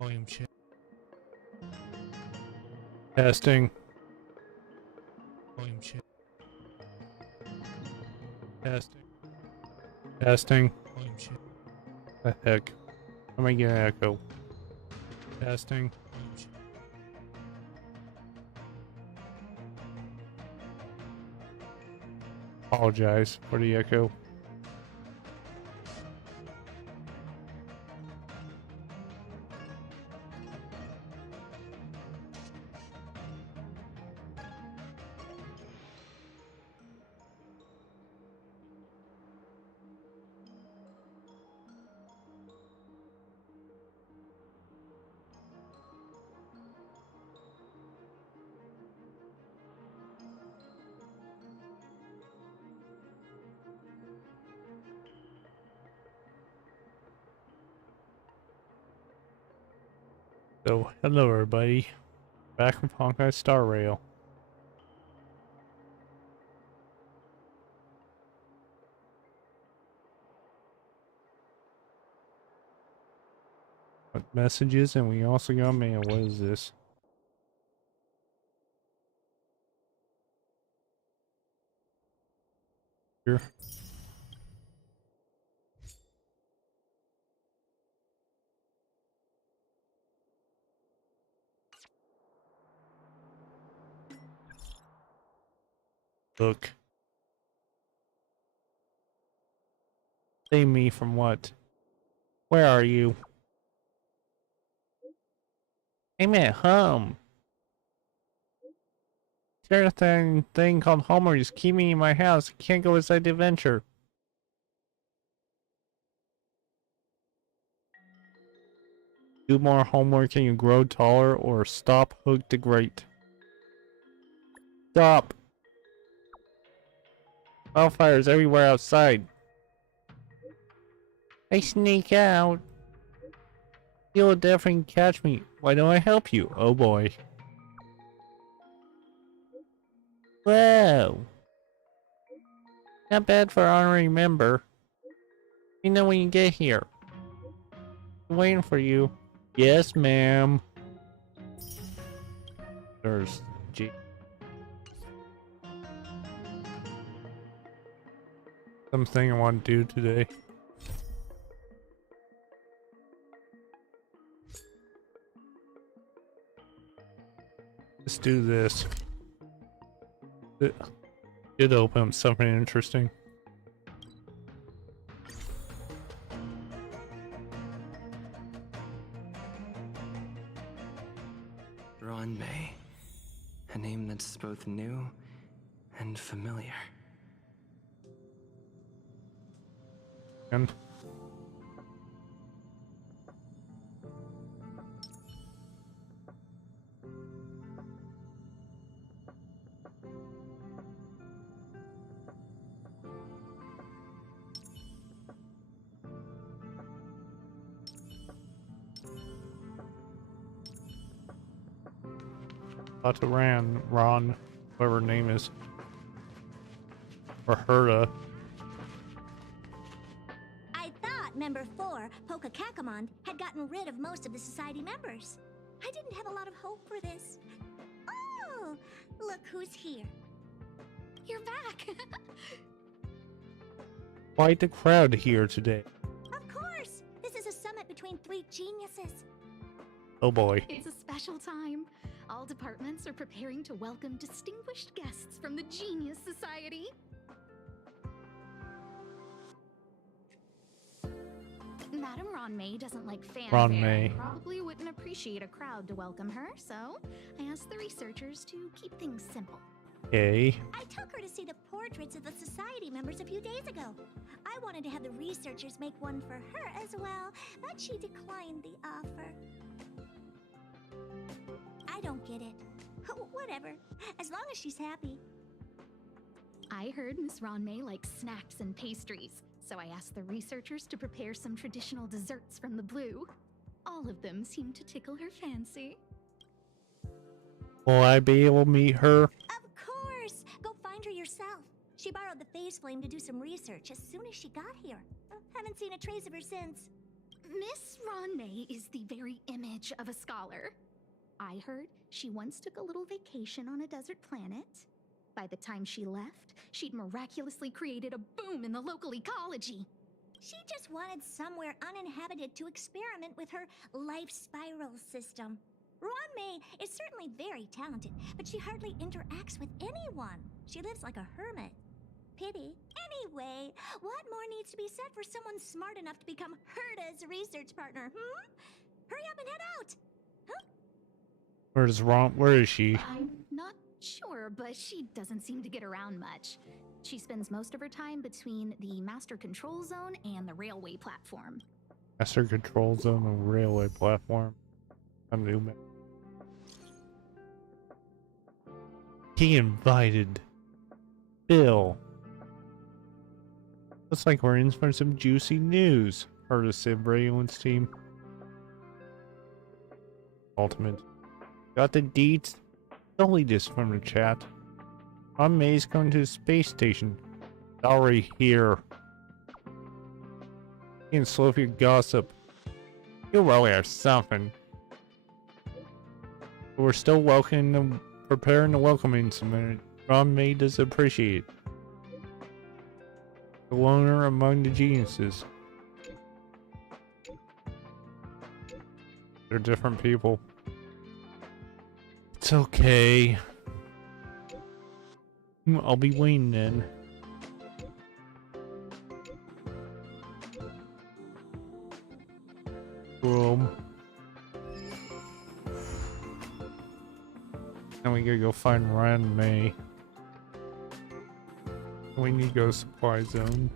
Volume check. Testing. Volume check. Testing. Testing. Volume check. The heck? Am I getting an echo? Testing. Volume check. Apologize for the echo. So, hello everybody. Back from Honkai Star Rail. What messages? And we also got mail. What is this? Here. Look. Save me from what? Where are you? I'm at home. There's a thing called Homer just keep me in my house. I can't go inside the adventure. Do more homework and you grow taller, or stop Hook the Great. Stop! Wildfires everywhere outside. I sneak out. You'll definitely catch me. Why don't I help you? Oh boy. Whoa. Not bad for an honorary member. You know when you get here. I'm waiting for you. Yes, ma'am. There's G. Something I want to do today. Let's do this. It open up something interesting. Ron May. A name that's both new and familiar. And Ron, whatever her name is. Or Herta. I thought Member 4, Polka Kakamond, had gotten rid of most of the society members. I didn't have a lot of hope for this. Oh, look who's here. You're back! Quite the crowd here today. Of course! This is a summit between 3 geniuses. Oh boy. It's a special time. All departments are preparing to welcome distinguished guests from the Genius Society. Madame Ron May doesn't like fanfare. Ron May. Probably wouldn't appreciate a crowd to welcome her, so I asked the researchers to keep things simple. Okay. I took her to see the portraits of the society members a few days ago. I wanted to have the researchers make one for her as well, but she declined the offer. I don't get it. Whatever, as long as she's happy. I heard Miss Ron May likes snacks and pastries, so I asked the researchers to prepare some traditional desserts from the blue. All of them seemed to tickle her fancy. Will I be able to meet her? Of course! Go find her yourself. She borrowed the phase flame to do some research as soon as she got here. Haven't seen a trace of her since. Miss Ron Ronmei is the very image of a scholar. I heard she once took a little vacation on a desert planet. By the time she left, she'd miraculously created a boom in the local ecology. She just wanted somewhere uninhabited to experiment with her life spiral system. Ronmei is certainly very talented, but she hardly interacts with anyone. She lives like a hermit. Pity. Anyway, what more needs to be said for someone smart enough to become Herta's research partner, Hurry up and head out! Where is she? I'm not sure, but she doesn't seem to get around much. She spends most of her time between the master control zone and the railway platform. Master control zone and railway platform. A new man. He invited Bill. Looks like we're in for some juicy news. Heard of Sid Braylon's team. Ultimate. Got the deets. Only this from the chat. May's going to the space station. It's already here. You can slow up your gossip. You really are something. We're still preparing the welcoming summit. May does appreciate. The loner among the geniuses. They're different people. It's okay. I'll be waiting then. Boom. Now we gotta go find Ryan May. We need to go supply zone.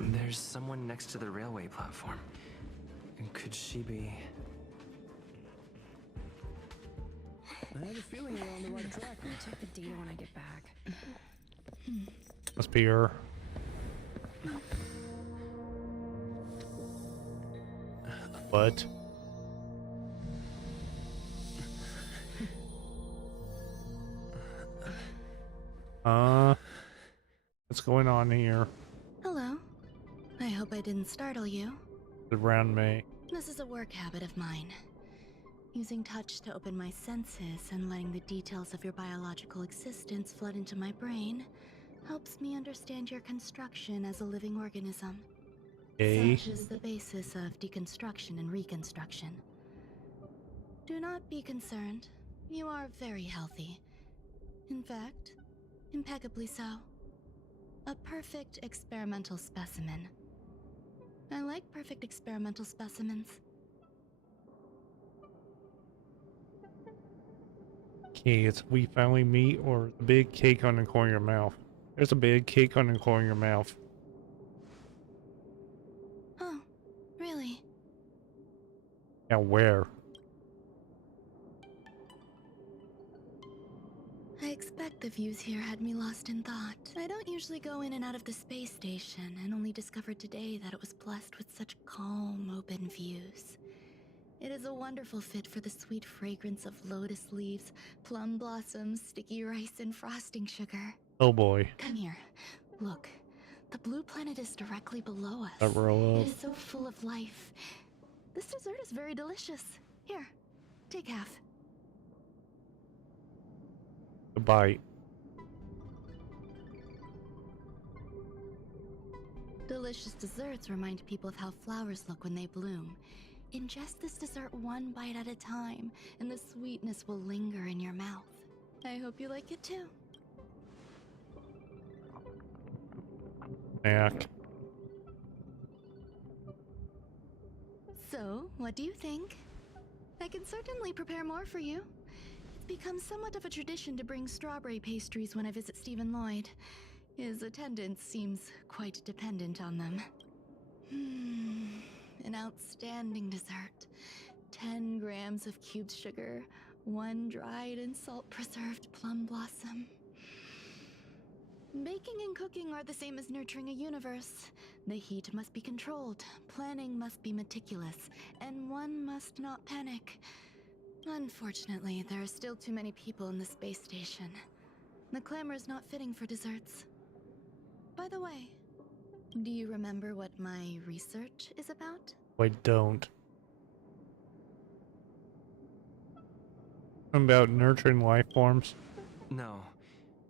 There's someone next to the railway platform. Could she be? I have a feeling we're on the right track. I'll check the data when I get back. Must be her. What? What's going on here? Hello. I hope I didn't startle you. Around me. This is a work habit of mine. Using touch to open my senses and letting the details of your biological existence flood into my brain helps me understand your construction as a living organism. Okay. Such is the basis of deconstruction and reconstruction. Do not be concerned. You are very healthy. In fact, impeccably so. A perfect experimental specimen. I like perfect experimental specimens. Okay, it's we finally meet or the big cake on the corner of your mouth. There's a big cake on the corner of your mouth. Oh, really? Now where? I expect the views here had me lost in thought. I don't usually go in and out of the space station, and only discovered today that it was blessed with such calm, open views. It is a wonderful fit for the sweet fragrance of lotus leaves, plum blossoms, sticky rice, and frosting sugar. Oh boy. Come here. Look. The blue planet is directly below us. That roll up. It is so full of life. This dessert is very delicious. Here, take half. Goodbye. Delicious desserts remind people of how flowers look when they bloom. Ingest this dessert one bite at a time, and the sweetness will linger in your mouth. I hope you like it too. Snack. So, what do you think? I can certainly prepare more for you. It's become somewhat of a tradition to bring strawberry pastries when I visit Stephen Lloyd. His attendance seems quite dependent on them. An outstanding dessert. 10 grams of cubed sugar, 1 dried and salt-preserved plum blossom. Baking and cooking are the same as nurturing a universe. The heat must be controlled, planning must be meticulous, and one must not panic. Unfortunately, there are still too many people in the space station. The clamor is not fitting for desserts. By the way, do you remember what my research is about? I don't. About nurturing life forms. No.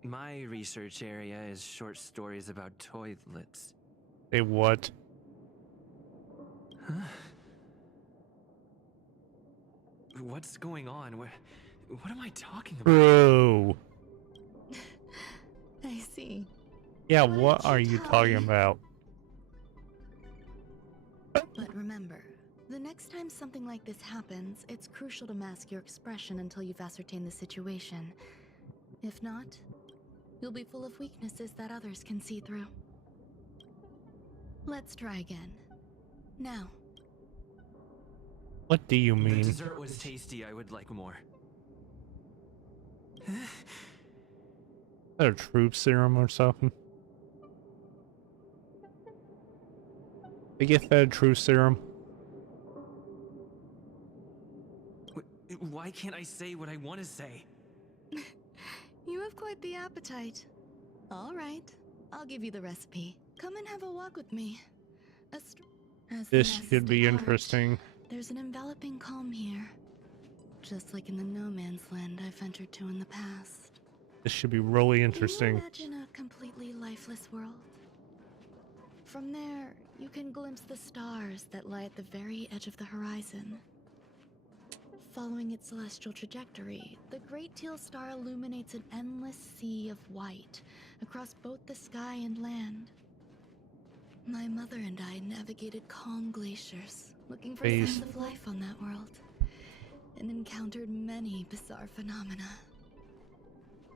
My research area is short stories about toilets. Say what? Huh? What's going on? What am I talking about? Bro. I see. Yeah, Why what don't are you you tell talking me? about? But remember, the next time something like this happens, it's crucial to mask your expression until you've ascertained the situation. If not, you'll be full of weaknesses that others can see through. Let's try again. Now. What do you The mean? dessert was tasty. I would like more. Is that a truth serum or something? I get that truth serum. Why can't I say what I want to say? You have quite the appetite. All right, I'll give you the recipe. Come and have a walk with me. As the This masses should be depart, interesting. There's an enveloping calm here. Just like in the no man's land I've ventured to in the past. This should be really Can interesting. you imagine a completely lifeless world? From there, you can glimpse the stars that lie at the very edge of the horizon. Following its celestial trajectory, the Great Teal Star illuminates an endless sea of white across both the sky and land. My mother and I navigated calm glaciers, looking for Space. signs of life on that world, and encountered many bizarre phenomena.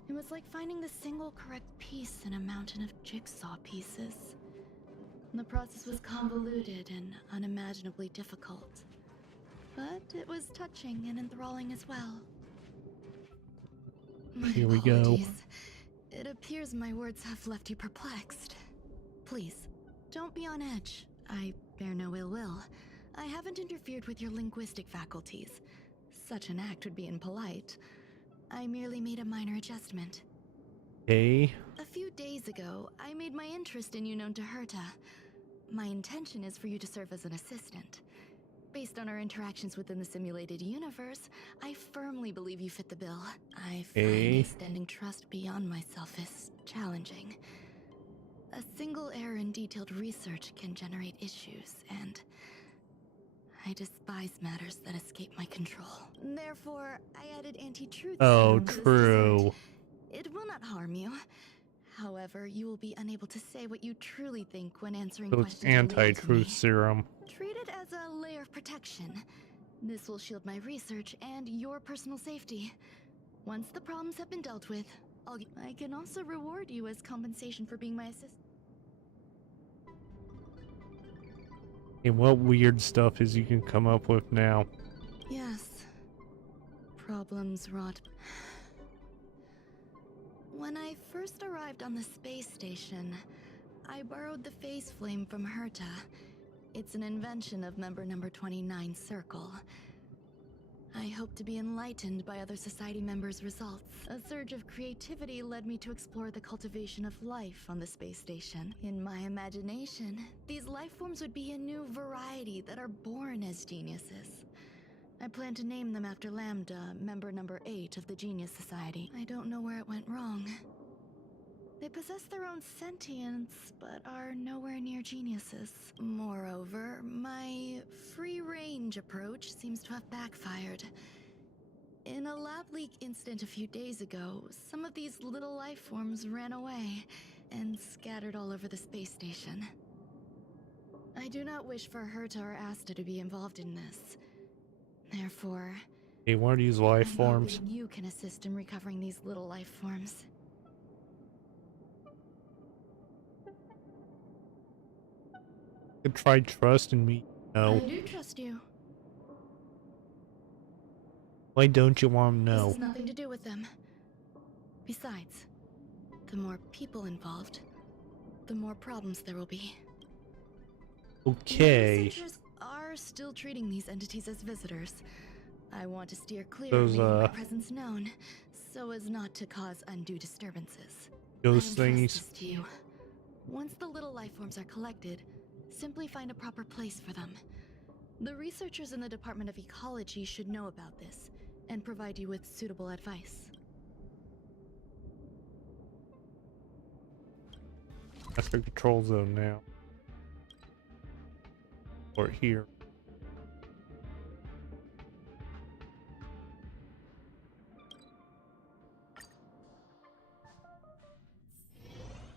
It was like finding the single correct piece in a mountain of jigsaw pieces. The process was convoluted and unimaginably difficult. But it was touching and enthralling as well. My Here we go. apologies. It appears my words have left you perplexed. Please, don't be on edge. I bear no ill will. I haven't interfered with your linguistic faculties. Such an act would be impolite. I merely made a minor adjustment. Okay. A few days ago, I made my interest in you known to Herta. My intention is for you to serve as an assistant. Based on our interactions within the simulated universe, I firmly believe you fit the bill. I find extending trust beyond myself is challenging. A single error in detailed research can generate issues, and I despise matters that escape my control. Therefore, I added anti-truth Oh, serum to this true. dessert. It will not harm you. However, you will be unable to say what you truly think when answering So it's questions related to anti-truth me. serum. Treat it as a layer of protection. This will shield my research and your personal safety. Once the problems have been dealt with, I can also reward you as compensation for being my assistant. And what weird stuff is you can come up with now? Yes. Problems wrought. When I first arrived on the space station, I borrowed the phase flame from Herta. It's an invention of member number 29 Circle. I hope to be enlightened by other society members' results. A surge of creativity led me to explore the cultivation of life on the space station. In my imagination, these life forms would be a new variety that are born as geniuses. I plan to name them after Lambda, member number 8 of the Genius Society. I don't know where it went wrong. They possess their own sentience, but are nowhere near geniuses. Moreover, my free-range approach seems to have backfired. In a lab leak incident a few days ago, some of these little life forms ran away and scattered all over the space station. I do not wish for Herta or Asta to be involved in this. Therefore, Hey, one of these life I'm forms. hoping you can assist in recovering these little life forms. You try trusting me. I No. do trust you. Why don't you want to This know? has nothing to do with them. Besides, The more people involved, the more problems there will be. Okay. Researchers are still treating these entities as visitors. I want to steer clear Those, of making my presence known, so as not to cause undue disturbances. Those I entrust things. this to you. Once the little life forms are collected, simply find a proper place for them. The researchers in the Department of Ecology should know about this and provide you with suitable advice. That's the control zone now. Or here.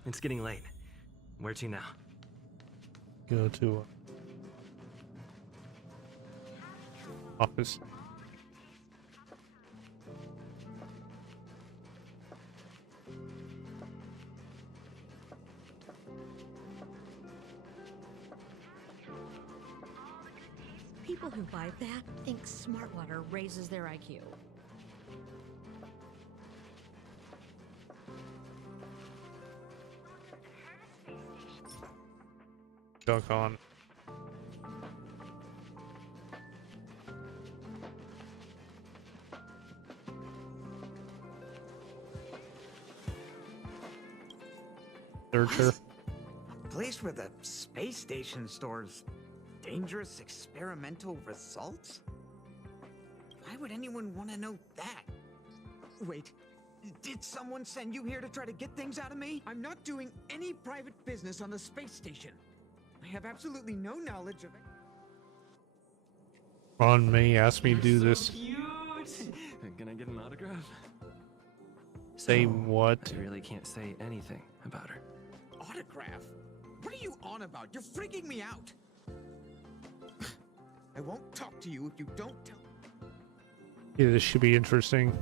It's getting late. Where to now? Go to office. People who buy that think smart water raises their IQ. Duck on. Searcher. A place where the space station stores dangerous experimental results? Why would anyone want to know that? Wait, did someone send you here to try to get things out of me? I'm not doing any private business on the space station. I have absolutely no knowledge of it. Ron May asked me to do this. Cute. Can I get an autograph? Say So, what? I really can't say anything about her. Autograph? What are you on about? You're freaking me out. I won't talk to you if you don't tell me. Yeah, this should be interesting.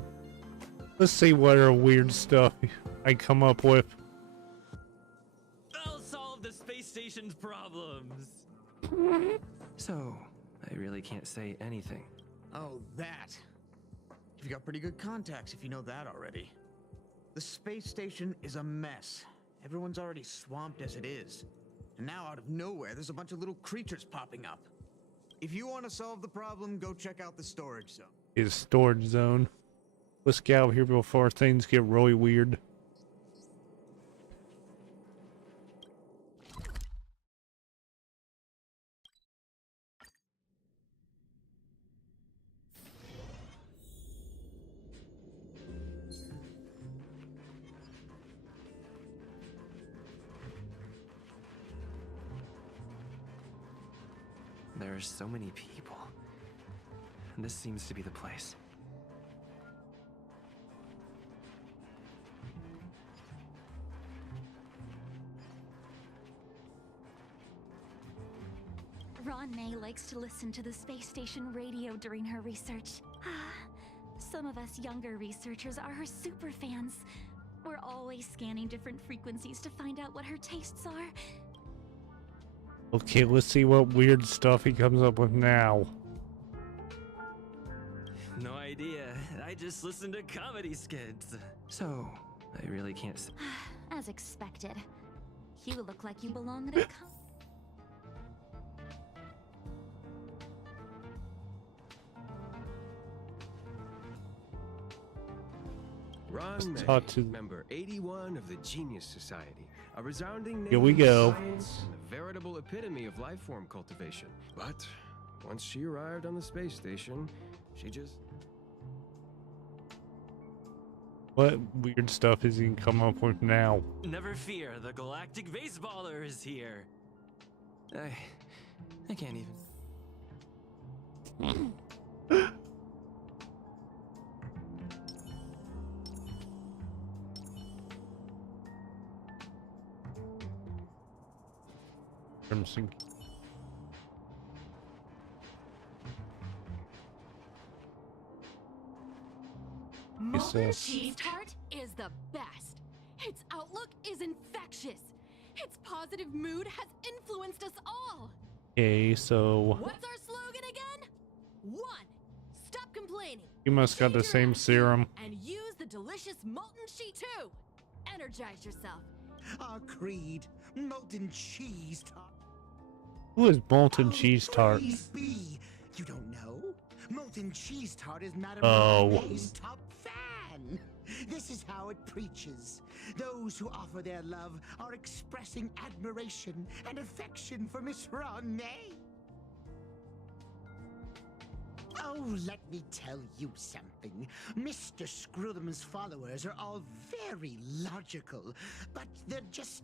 Let's see what are weird stuff I come up with. I'll solve the space station's problems. So, I really can't say anything. Oh, that. You've got pretty good contacts if you know that already. The space station is a mess. Everyone's already swamped as it is. And now out of nowhere, there's a bunch of little creatures popping up. If you want to solve the problem, go check out the storage zone. Is storage zone. Let's get out of here before things get really weird. There are so many people. And this seems to be the place. Ron May likes to listen to the space station radio during her research. Some of us younger researchers are her super fans. We're always scanning different frequencies to find out what her tastes are. Okay, let's see what weird stuff he comes up with now. No idea. I just listen to comedy skits. So, I really can't say. As expected. You look like you belong at a Ron May, talk to- member 81 of the Genius Society, a resounding name Here we of go. science and a veritable epitome of life form cultivation. But once she arrived on the space station, she just... What weird stuff is he gonna come up with now? Never fear, the galactic baseballer is here. I can't even. Crimson. Molten cheese tart is the best. Its outlook is infectious. Its positive mood has influenced us all. Okay, so What's our slogan again? 1. Stop complaining. you must got the Change your same attitude serum. And use the delicious molten sheet too. Energize yourself. Our creed, molten cheese tart. Who is Molten Cheese Tart? Praise be. You don't know? Molten cheese tart is Madame Oh. Ronay's top fan. This is how it preaches. Those who offer their love are expressing admiration and affection for Miss Ronay. Oh, let me tell you something. Mr. Screwthum's followers are all very logical, but they're just...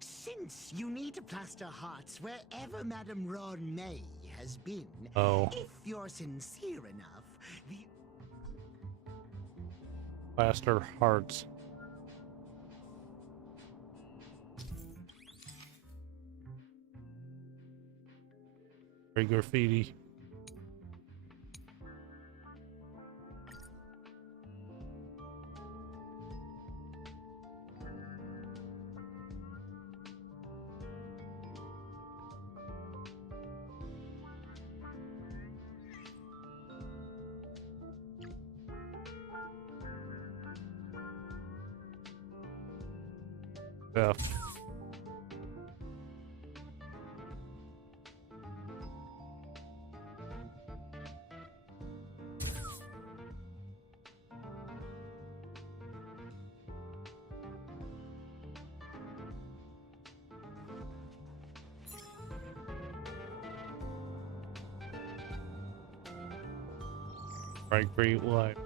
Since you need to plaster hearts wherever Madame Ronay has been, if you're sincere enough, the... Plaster hearts. Very graffiti. Yeah. Right, great life.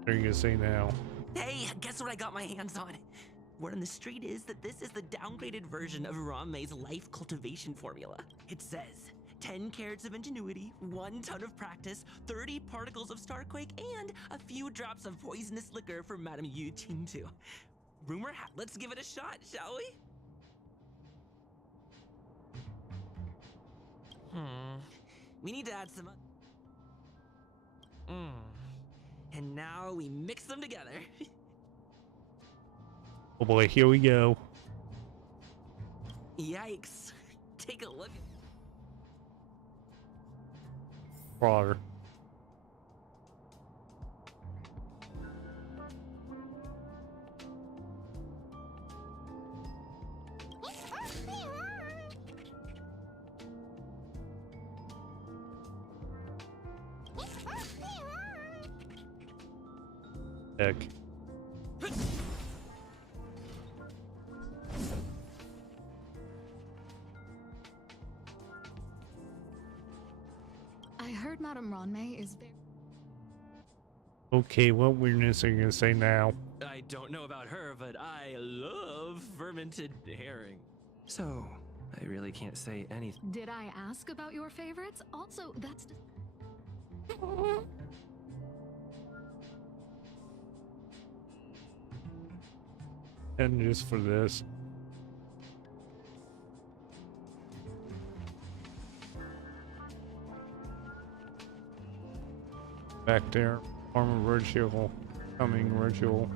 What are you gonna say now? Hey, guess what I got my hands on? Word on the street is that this is the downgraded version of Ranmei's life cultivation formula. It says 10 carats of ingenuity, 1 ton of practice, 30 particles of Starquake, and a few drops of poisonous liquor for Madame Yu Qingtu. Rumor hat, let's give it a shot, shall we? We need to add some... And now we mix them together. Oh boy, here we go. Yikes. Take a look. Water. Heck. I heard Madame Ranmei is very... Okay, what weirdness are you gonna say now? I don't know about her, but I love fermented herring. So, I really can't say anything. Did I ask about your favorites? Also, that's... And just for this. Back there, form a ritual, coming ritual.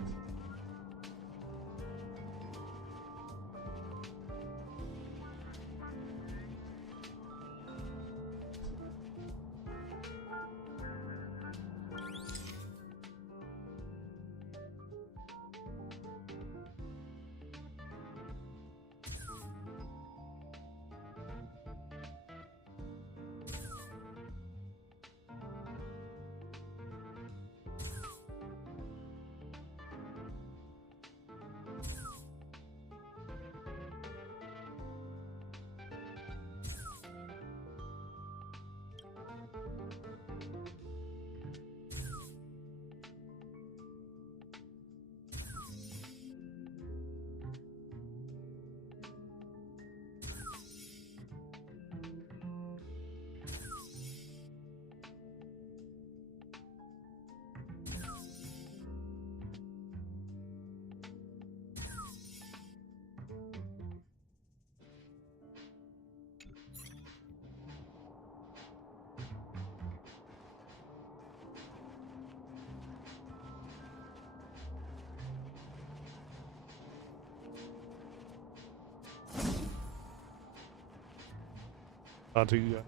About to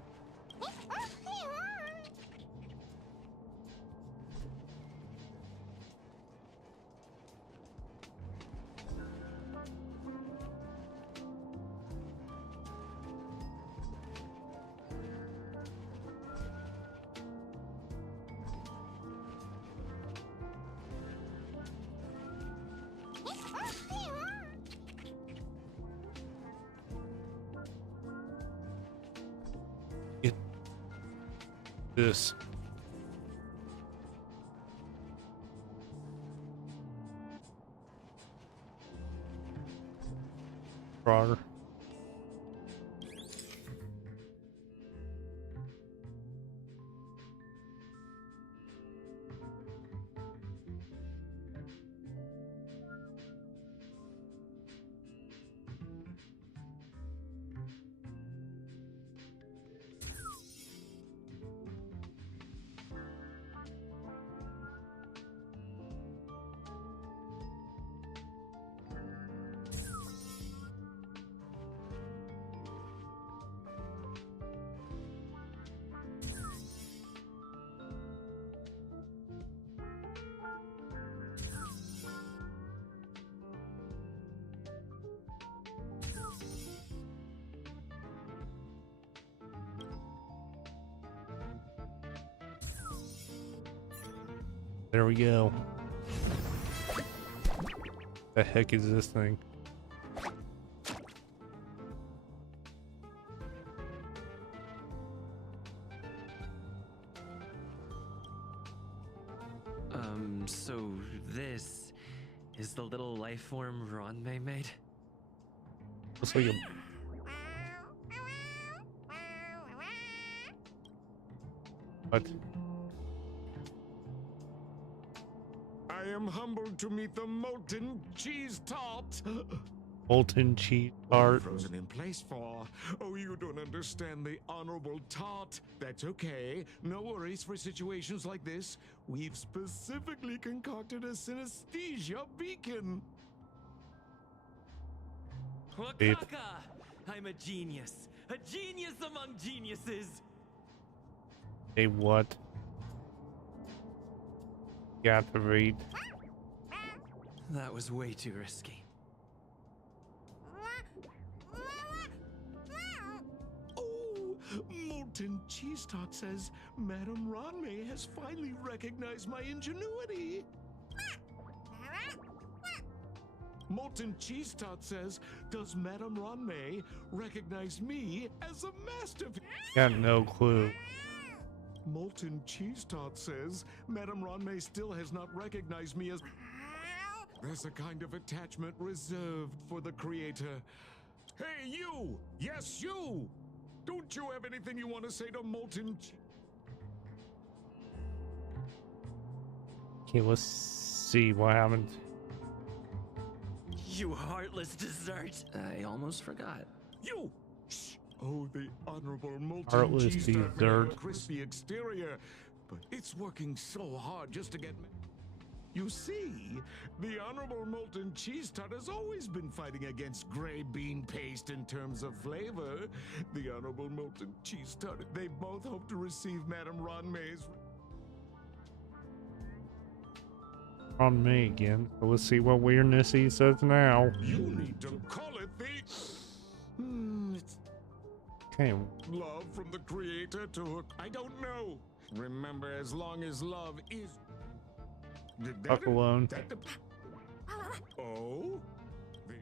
It. This. Broader. There we go. The heck is this thing? So this is the little life form Ronmei made? Looks like a... What? I am humbled to meet the molten cheese tart. Molten cheese tart. Frozen in place for. Oh, you don't understand the honorable tart. That's okay. No worries for situations like this. We've specifically concocted a synesthesia beacon. Wakaka! I'm a genius. A genius among geniuses. Hey, what? Got to read. That was way too risky. Oh, molten cheese tart says Madame Ronmei has finally recognized my ingenuity. Molten cheese tart says, does Madame Ronmei recognize me as a masterpiece? Got no clue. Molten cheese tart says, Madame Ronmei still has not recognized me as... There's a kind of attachment reserved for the creator. Hey, you! Yes, you! Don't you have anything you want to say to Molten Okay, let's see what happened. You heartless dessert. I almost forgot. You! Shh! Oh, the honorable molten Heartless cheese tart may have a dessert. crispy exterior, but it's working so hard just to get me. You see, the honorable molten cheese tart has always been fighting against gray bean paste in terms of flavor. The honorable molten cheese tart, they both hope to receive Madame Ronmei's... On me again. So let's see what weirdness he says now. You need to call it the... it's Okay, love from the creator to... I don't know. Remember, as long as love is... fuck alone. Oh? The...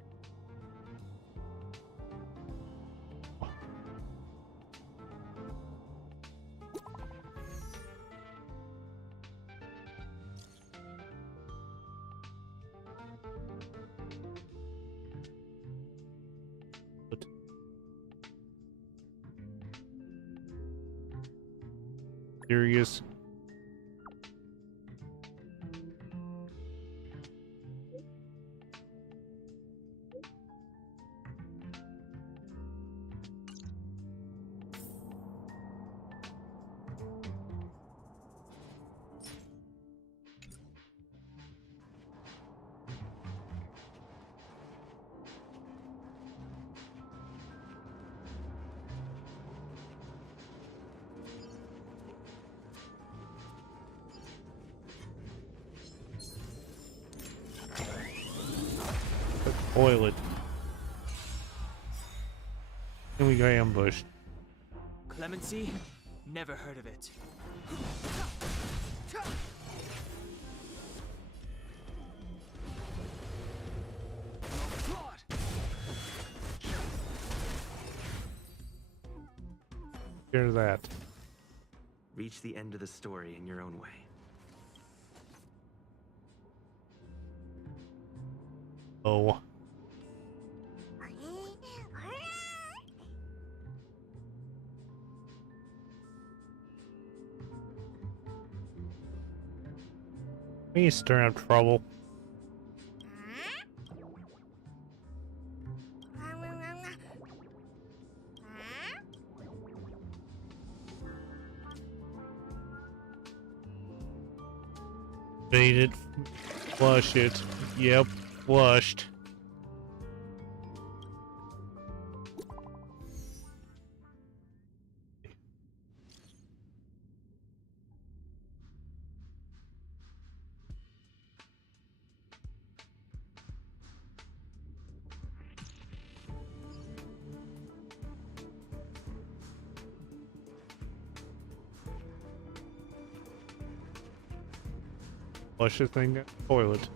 Serious. Toilet. And we got ambushed. Clemency? Never heard of it. Hear that. Reach the end of the story in your own way. Oh. He's stirring up trouble. Beat it. Flush it. Yep, flushed. Flush the thing down the toilet.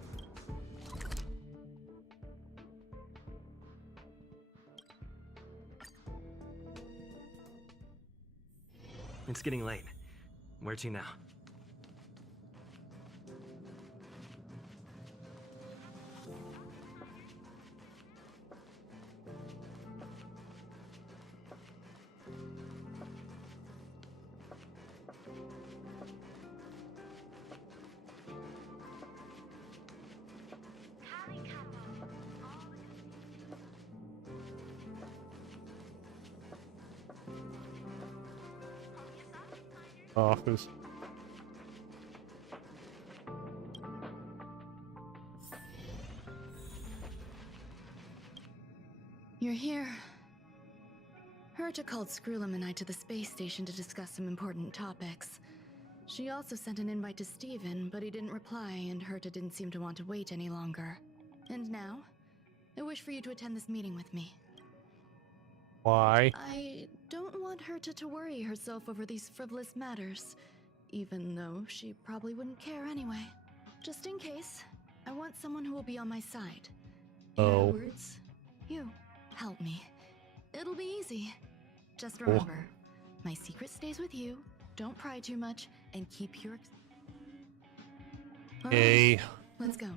It's getting late. Where to now? Office. You're here. Herta called Screwlum and I to the space station to discuss some important topics. She also sent an invite to Steven, but he didn't reply, and Herta didn't seem to want to wait any longer. And now, I wish for you to attend this meeting with me. Why? I don't want Herta to worry herself over these frivolous matters, even though she probably wouldn't care anyway. Just in case, I want someone who will be on my side. In other words, you. Help me. It'll be easy. Just remember, my secret stays with you, don't pry too much, and keep your... Hey. Let's go.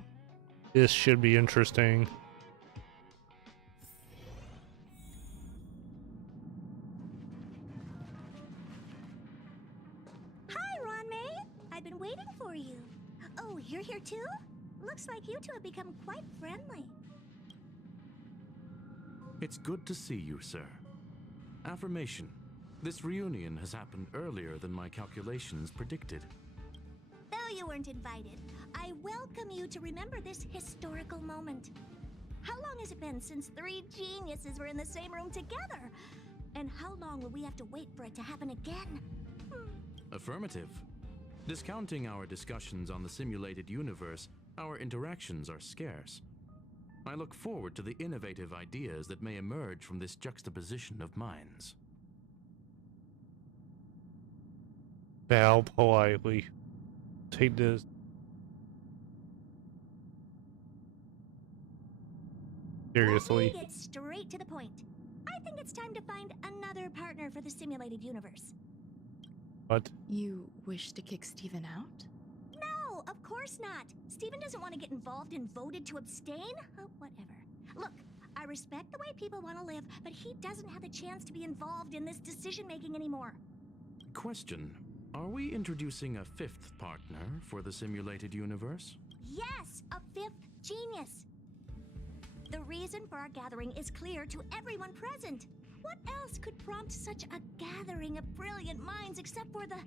This should be interesting. I've been waiting for you. Oh, you're here too? Looks like you two have become quite friendly. It's good to see you, sir. Affirmation. This reunion has happened earlier than my calculations predicted. Though you weren't invited, I welcome you to remember this historical moment. How long has it been since 3 geniuses were in the same room together? And how long will we have to wait for it to happen again? Affirmative. Discounting our discussions on the simulated universe, our interactions are scarce. I look forward to the innovative ideas that may emerge from this juxtaposition of minds. Bow politely. Take this. Seriously. Let me get straight to the point. I think it's time to find another partner for the simulated universe. What? You wish to kick Steven out? No, of course not. Steven doesn't want to get involved and voted to abstain. Whatever. Look, I respect the way people want to live, but he doesn't have the chance to be involved in this decision-making anymore. Question. Are we introducing a 5th partner for the simulated universe? Yes, a 5th genius. The reason for our gathering is clear to everyone present. What else could prompt such a gathering of brilliant minds except for the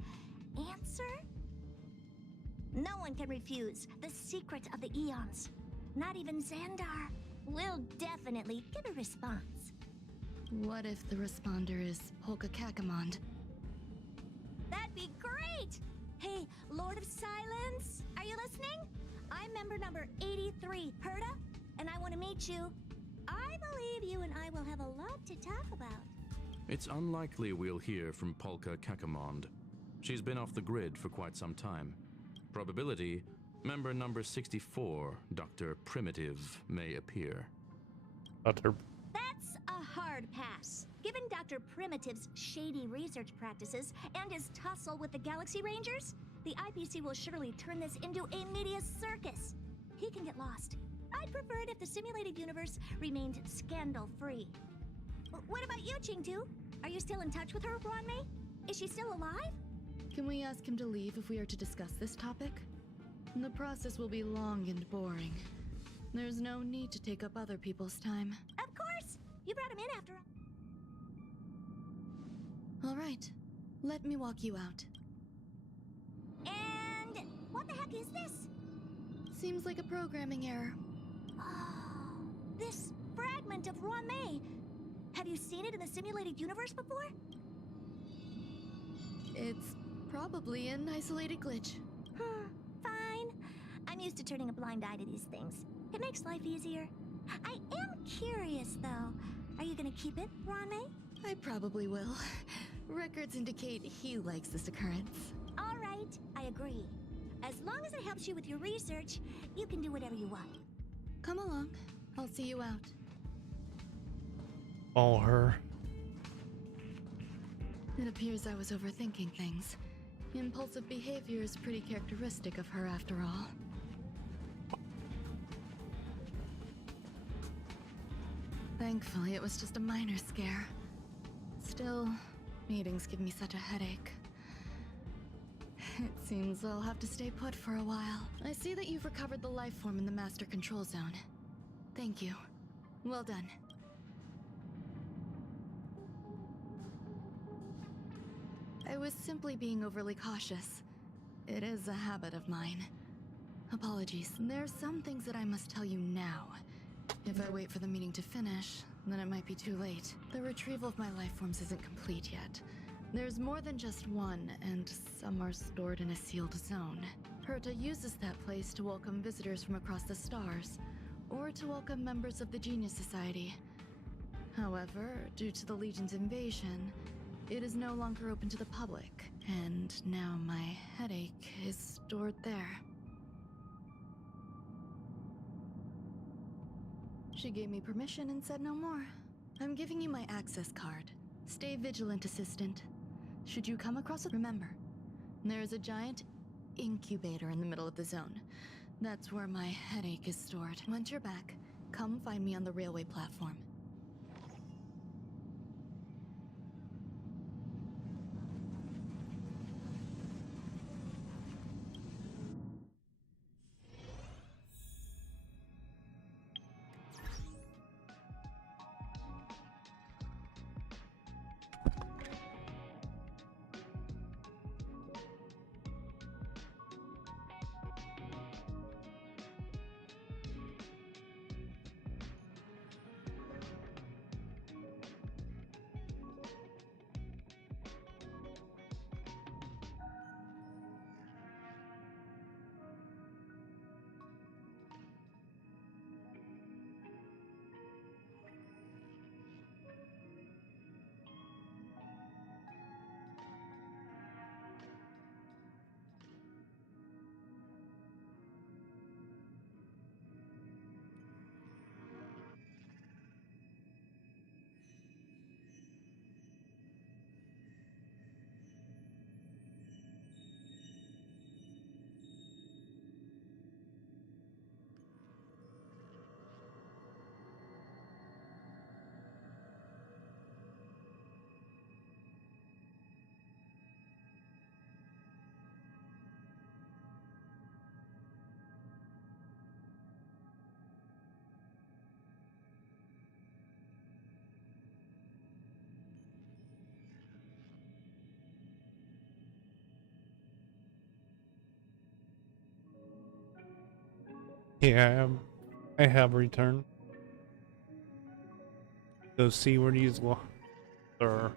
answer? No one can refuse the secret of the eons. Not even Xandar will definitely give a response. What if the responder is Polka Kakamond? That'd be great! Hey, Lord of Silence, are you listening? I'm member number 83, Herta, and I want to meet you. I believe you and I will have a lot to talk about. It's unlikely we'll hear from Polka Kakamond. She's been off the grid for quite some time. Probability, member number 64, Dr. Primitive, may appear. Dr. That's hard pass. Given Dr. Primitive's shady research practices and his tussle with the Galaxy Rangers, the IPC will surely turn this into a media circus. He can get lost. I'd prefer it if the simulated universe remained scandal-free. What about you, Chingtu? Are you still in touch with her, Ruanmei? Is she still alive? Can we ask him to leave if we are to discuss this topic? The process will be long and boring. There's no need to take up other people's time. Of course! You brought him in after all. All right. Let me walk you out. And what the heck is this? Seems like a programming error. Oh, this fragment of Ruanmei. Have you seen it in the simulated universe before? It's probably an isolated glitch. Fine. I'm used to turning a blind eye to these things. It makes life easier. I am curious, though. Are you gonna keep it, Ruanmei? I probably will. Records indicate he likes this occurrence. All right, I agree. As long as it helps you with your research, you can do whatever you want. Come along. I'll see you out. Follow her. It appears I was overthinking things. Impulsive behavior is pretty characteristic of her after all. Thankfully, it was just a minor scare. Still, meetings give me such a headache. It seems I'll have to stay put for a while. I see that you've recovered the life form in the master control zone. Thank you. Well done. I was simply being overly cautious. It is a habit of mine. Apologies. There are some things that I must tell you now. If I wait for the meeting to finish, then it might be too late. The retrieval of my life forms isn't complete yet. There's more than just one, and some are stored in a sealed zone. Herta uses that place to welcome visitors from across the stars, or to welcome members of the Genius Society. However, due to the Legion's invasion, it is no longer open to the public, and now my headache is stored there. She gave me permission and said no more. I'm giving you my access card. Stay vigilant, assistant. Should you come across it, remember, there is a giant incubator in the middle of the zone. That's where my headache is stored. Once you're back, come find me on the railway platform. Yeah, I have returned. Go see where these are.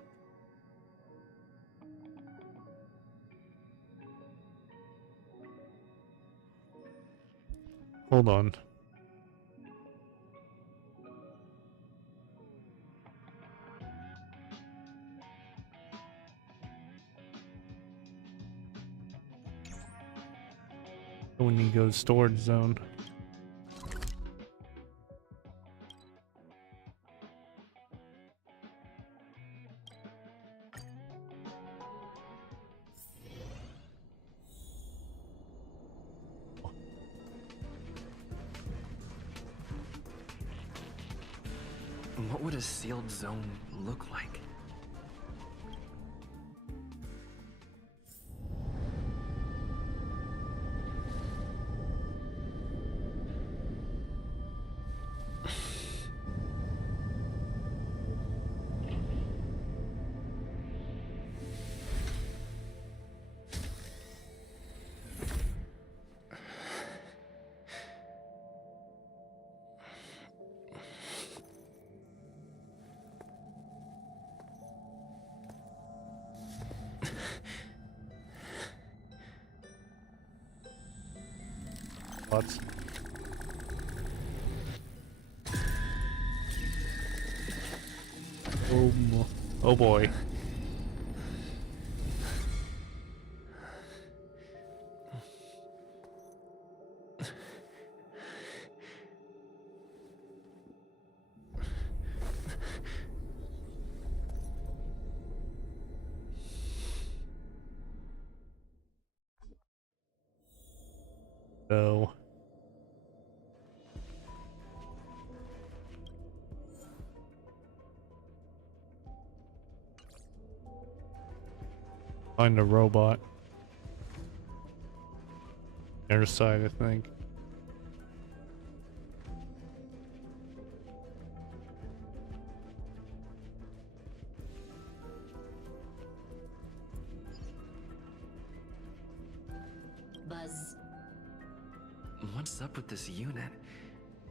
Hold on. When you go to storage zone. What would a sealed zone look like? What? Oh boy. So find a robot. Other side, I think. Buzz. What's up with this unit?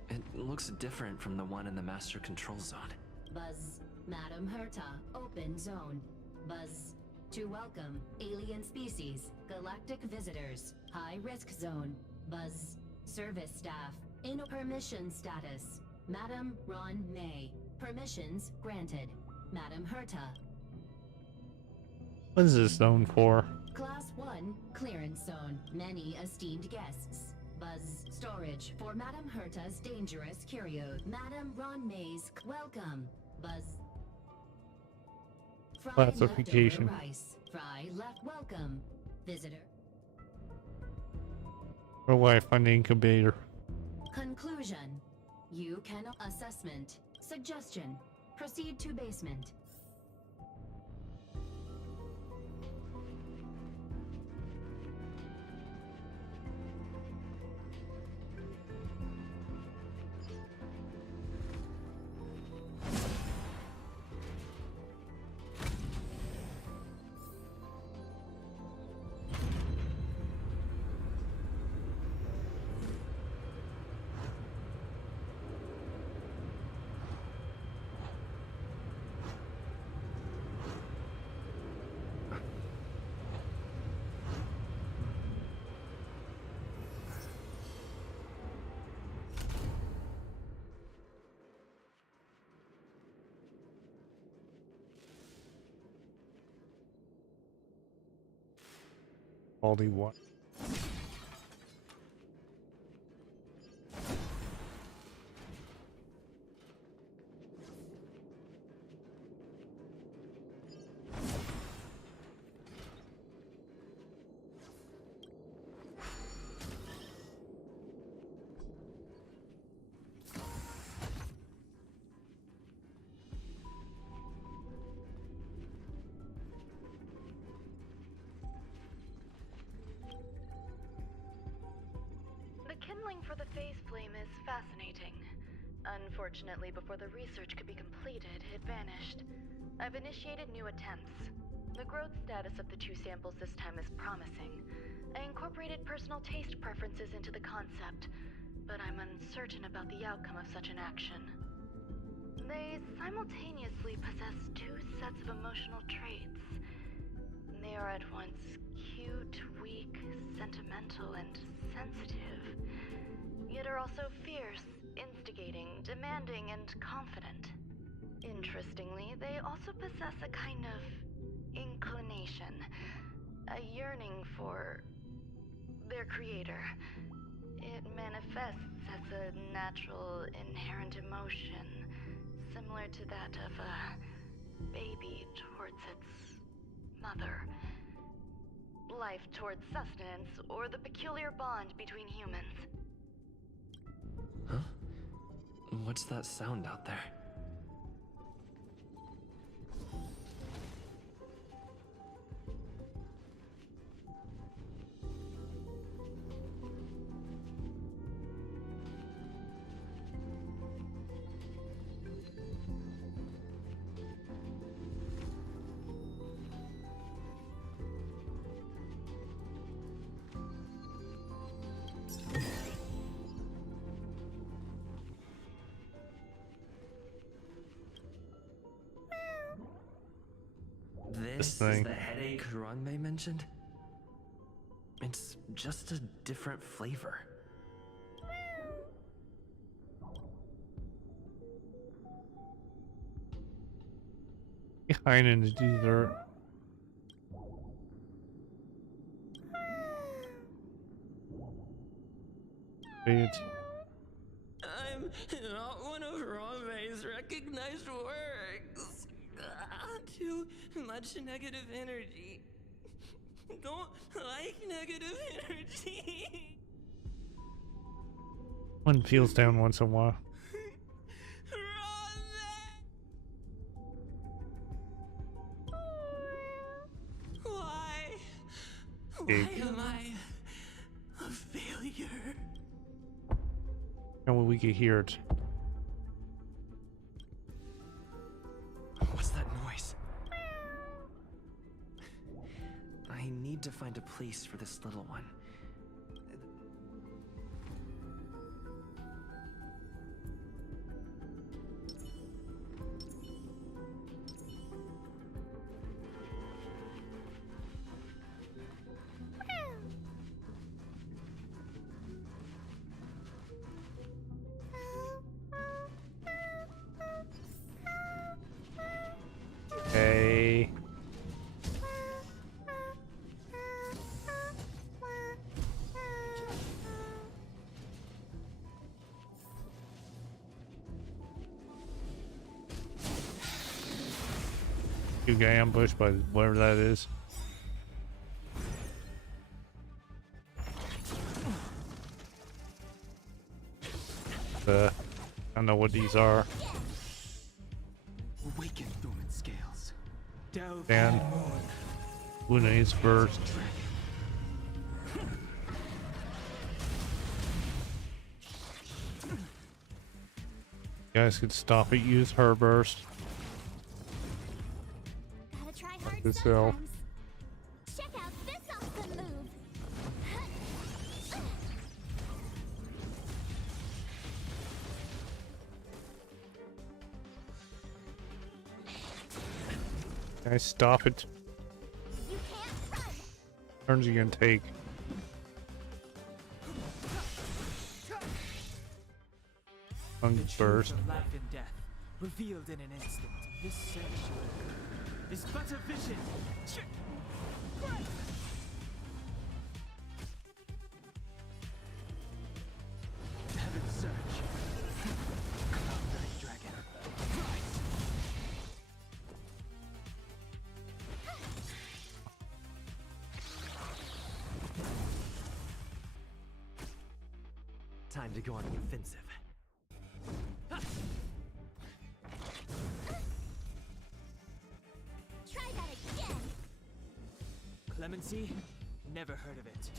It looks different from the one in the master control zone. Buzz. Madam Herta, open zone. Buzz. To welcome alien species, galactic visitors, high risk zone. Buzz. Service staff, in permission status. Madam Ron May. Permissions granted. Madam Herta. What is this zone for? Class 1, clearance zone. Many esteemed guests. Buzz. Storage for Madam Herta's dangerous curios. Madam Ron May's welcome. Buzz. Fry Classification. leftover rice. Fry left welcome. Visitor. Where will I find the incubator? Conclusion. You cannot assessment. Suggestion. Proceed to basement. Baldy what? The kindling for the phase flame is fascinating. Unfortunately, before the research could be completed, it vanished. I've initiated new attempts. The growth status of the 2 samples this time is promising. I incorporated personal taste preferences into the concept, but I'm uncertain about the outcome of such an action. They simultaneously possess 2 sets of emotional traits. They are at once cute, weak, sentimental, and sensitive, yet are also fierce, instigating, demanding, and confident. Interestingly, they also possess a kind of inclination, a yearning for their creator. It manifests as a natural, inherent emotion, similar to that of a baby towards its mother. Life towards sustenance, or the peculiar bond between humans. Huh? What's that sound out there? This is thing. the headache Ranmei mentioned? It's just a different flavor. Behind in the dessert. Wait. I'm not one of Ranmei's recognized works. Too much negative energy. Don't like negative energy. One feels down once in a while. Why? Okay. Why am I a failure? And we could hear it. What's that noise? I need to find a place for this little one. Hey. You get ambushed by whatever that is. I don't know what these are. Awaken dormant scales. Delve Dan. Luna is first. You guys could stop it, use her burst. Gotta try hard This sometimes. Check out this awesome move. Guys, stop it. You can't run. Turns you can take. Burst. Of life and death, revealed in an instant. This sanctuary is but a vision. Heaven search. Cloud dragon. Rise. Time to go on the offensive. Try that again. Clemency? Never heard of it.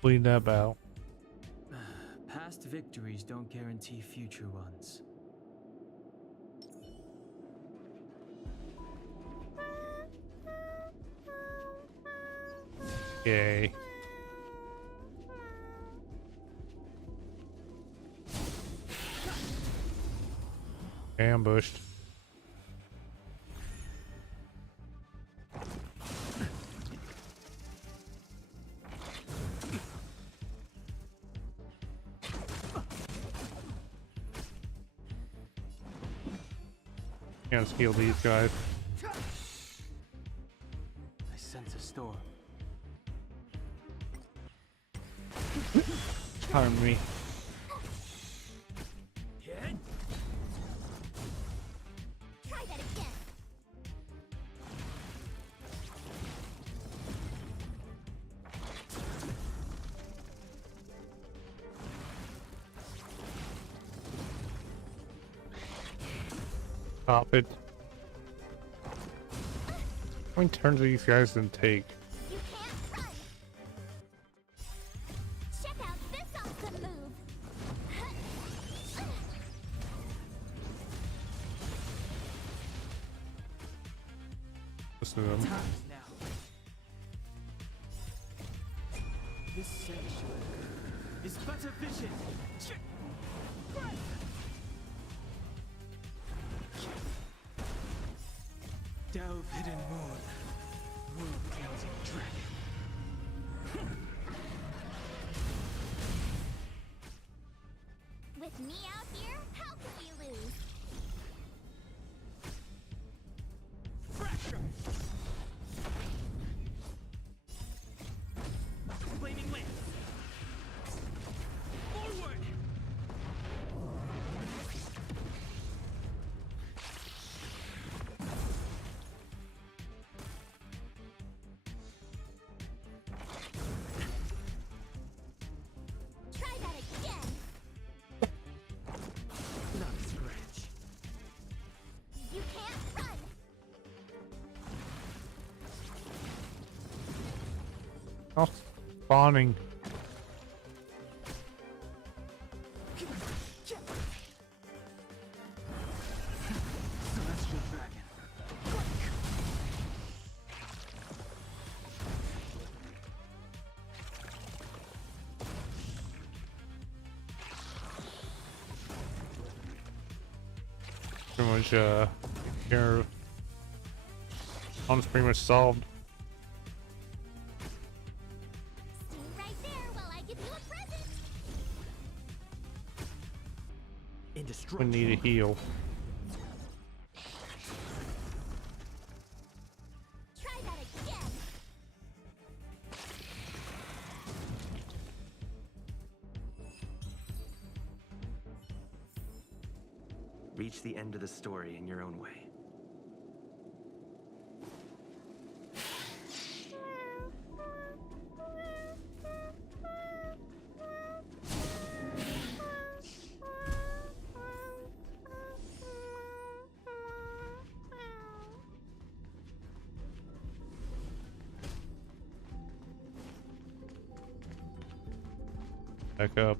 Bleed that bow. Past victories don't guarantee future ones. Yay. Ambushed. Can't steal these guys. I sense a storm. Pardon me. Try that again. Stop it. How many turns do these guys then take? You can't run. Check out this awesome move. Listen to them. Times now. This sanctuary is but a vision. Delve hidden moon. World-cleansing dragon. With me out here, how can we lose? Fracture! Flaming lance! Forward! Try that again. Not a scratch. You can't run. Oh, spawning. Celestial dragon. Pretty much, here. Almost pretty much solved. Stay right there while I give you a present. We Indestructible. need a heal. Try that again. Reach the end of the story in your own way. Back up.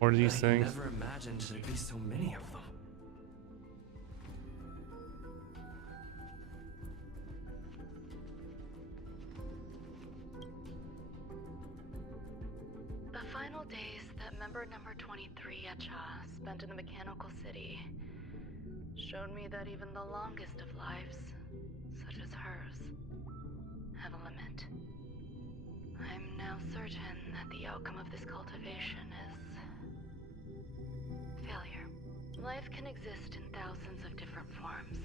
What are these I things? never imagined there'd be so many of them. The final days that member number 23 Echa spent in the mechanical city showed me that even the longest of lives, such as hers, have a limit. I'm now certain that the outcome of this cultivation is failure. Life can exist in thousands of different forms,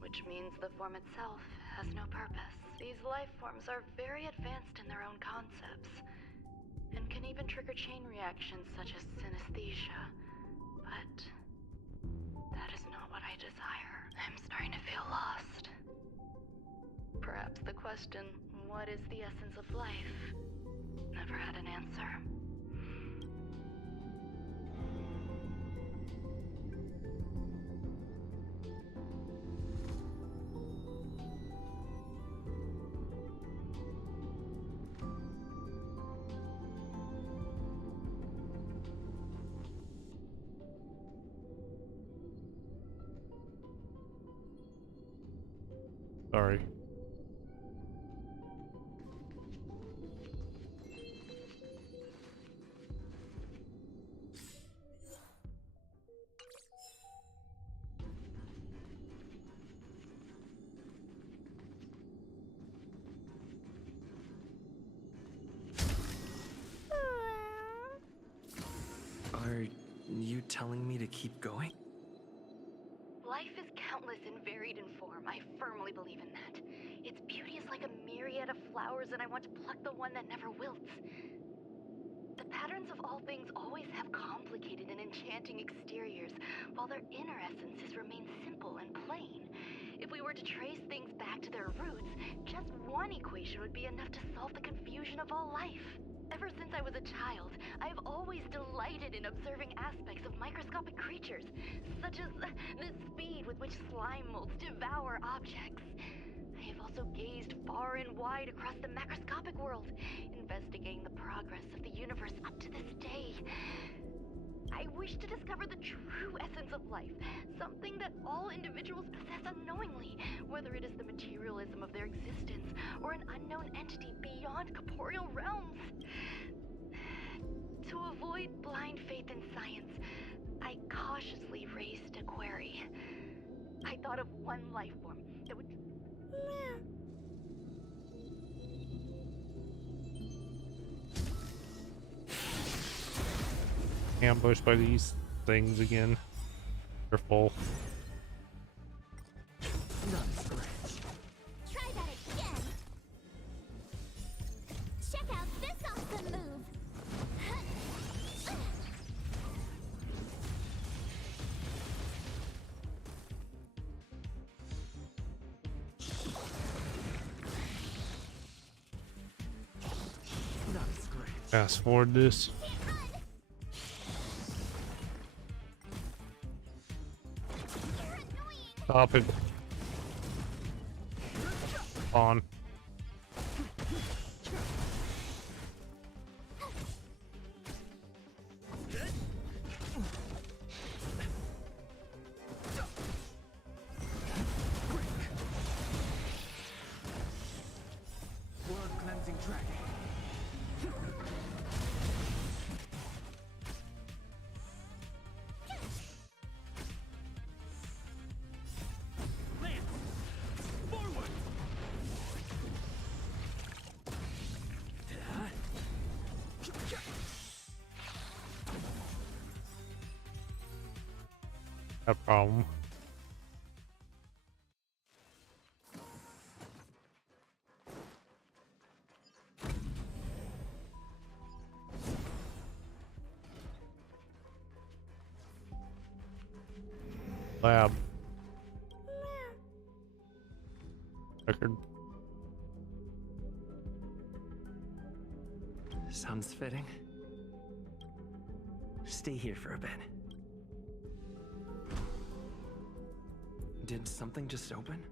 which means the form itself has no purpose. These life forms are very advanced in their own concepts, and can even trigger chain reactions such as synesthesia. But that is not what I desire. I'm starting to feel lost. Perhaps the question, what is the essence of life, never had an answer. Sorry. Are you telling me to keep going? Life is countless and varied in form. I firmly believe in that. Its beauty is like a myriad of flowers, and I want to pluck the one that never wilts. The patterns of all things always have complicated and enchanting exteriors, while their inner essences remain simple and plain. If we were to trace things back to their roots, just one equation would be enough to solve the confusion of all life. Ever since I was a child, I have always delighted in observing aspects of microscopic creatures, such as the speed with which slime molds devour objects. I have also gazed far and wide across the macroscopic world, investigating the progress of the universe up to this day. I wish to discover the true essence of life, something that all individuals possess unknowingly, whether it is the materialism of their existence or an unknown entity beyond corporeal realms. To avoid blind faith in science, I cautiously raised a query. I thought of one life form that would... Ambushed by these things again. They're full. Not a scratch. Try that again. Check out this awesome move. Not a scratch. Fast forward this. Stop it. On. Blood cleansing dragon. Lance, forward. No problem. Lab. Record. Sounds fitting. Stay here for a bit. Did something just open?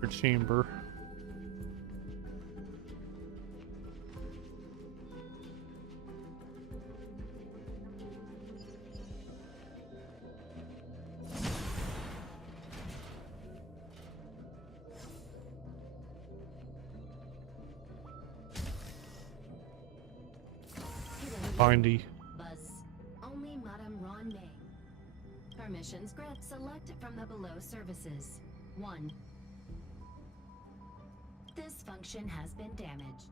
Her chamber. Bindy. Buzz. Only Madame Ron May. Permissions grant. Select from the below services. 1. This function has been damaged.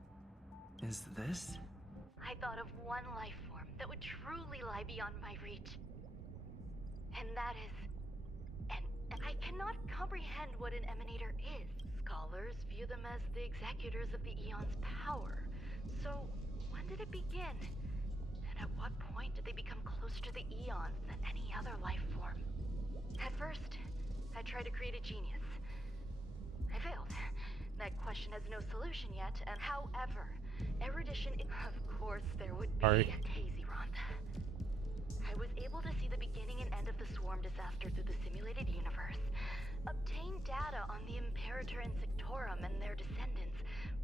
Is this? I thought of one life form that would truly lie beyond my reach. And that is... And I cannot comprehend what an emanator is. Scholars view them as the executors of the Eon's power. So, when did it begin? And at what point did they become closer to the Eons than any other life form? At first, I tried to create a genius. I failed. That question has no solution yet, and however, erudition... Of course, there would be Sorry. Daisy Ronda. I was able to see the beginning and end of the swarm disaster through the simulated universe, obtain data on the Imperator and Sectorum and their descendants,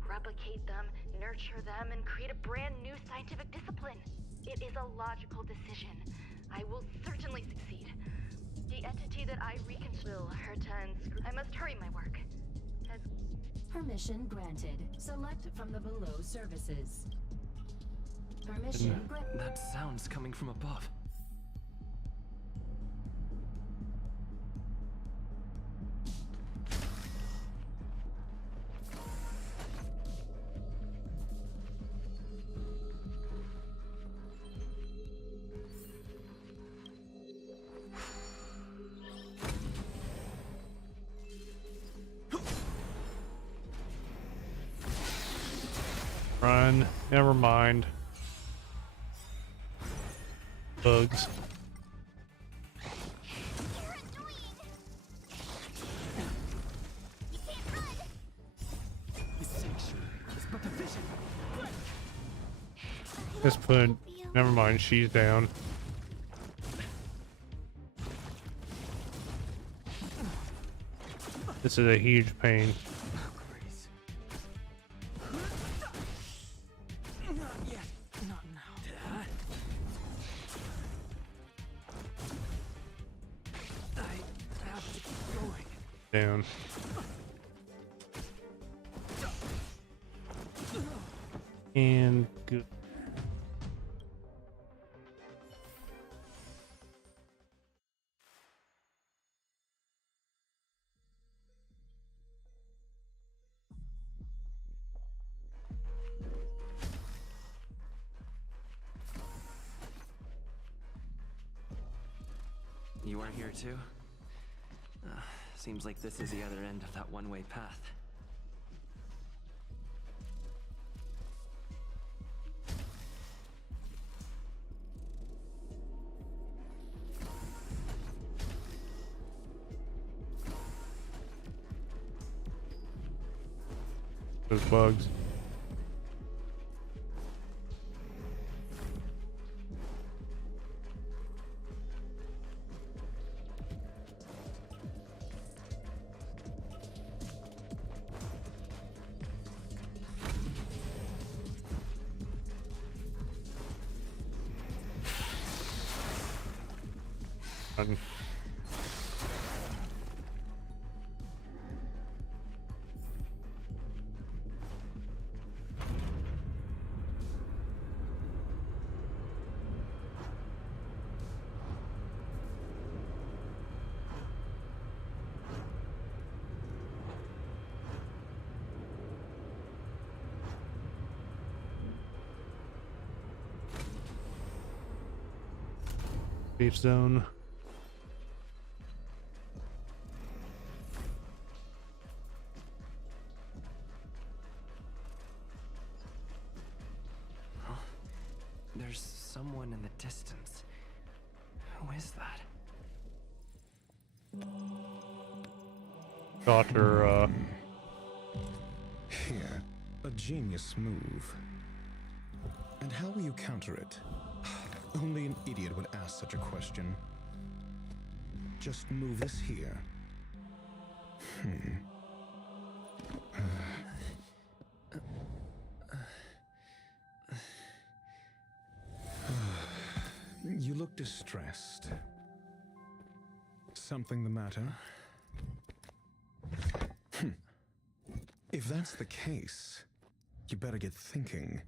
replicate them, nurture them, and create a brand new scientific discipline. It is a logical decision. I will certainly succeed. The entity that I reconstruct will hurt and screw. I must hurry my work. Permission granted. Select from the below services. Permission granted. That sound's coming from above. Run. Never mind. Bugs. This sanctuary is but a vision. Just put. Never mind. She's down. This is a huge pain. Down. And good. You are here too? Seems like this is the other end of that one-way path. Those bugs. Run. Safe zone. There's someone in the distance. Who is that? Daughter, Here, a genius move. And how will you counter it? Only an idiot would ask such a question. Just move this here. You look distressed. Something the matter? If that's the case, you better get thinking.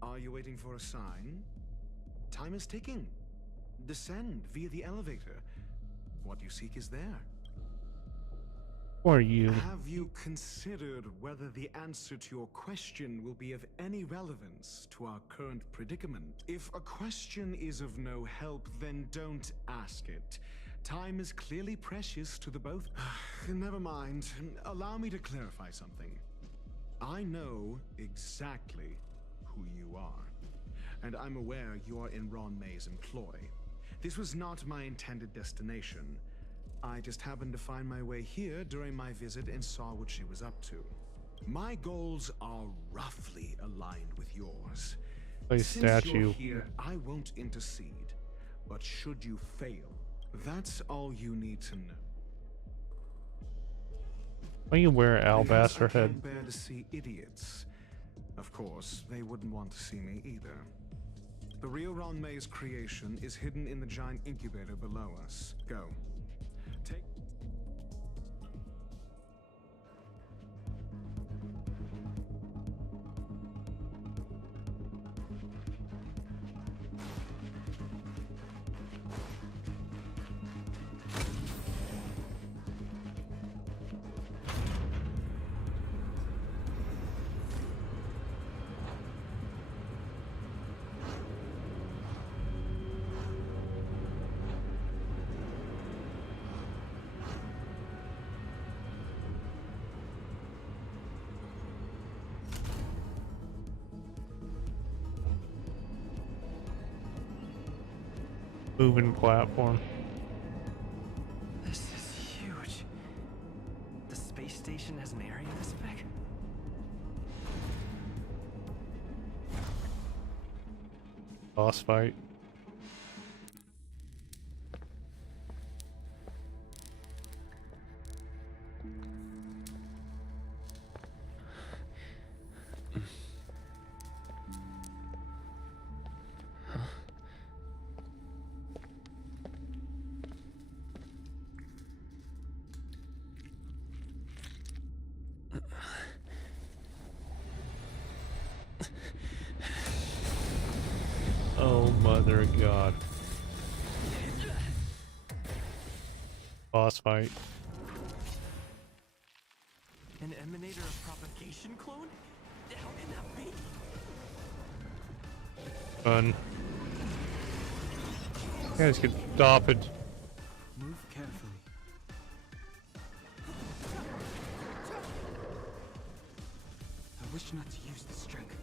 Are you waiting for a sign? Time is ticking. Descend via the elevator. What you seek is there. or you? Have you considered whether the answer to your question will be of any relevance to our current predicament? If a question is of no help, then don't ask it. Time is clearly precious to the both. Never mind. Allow me to clarify something. I know exactly who you are, and I'm aware you are in Ron May's employ. This was not my intended destination. I just happened to find my way here during my visit and saw what she was up to. My goals are roughly aligned with yours. Play Since statue. you're here, I won't intercede. But should you fail, that's all you need to know. Why you wear alabaster Because I head? can't bear to see idiots. Of course, they wouldn't want to see me either. The real Ron May's creation is hidden in the giant incubator below us. Go. Take... Moving platform. This is huge. The space station has an area this big? Boss fight. Mother of God. Boss fight. An emanator of propagation clone? How can that be? Fun. You guys could stop it. Move carefully. I wish not to use the strength.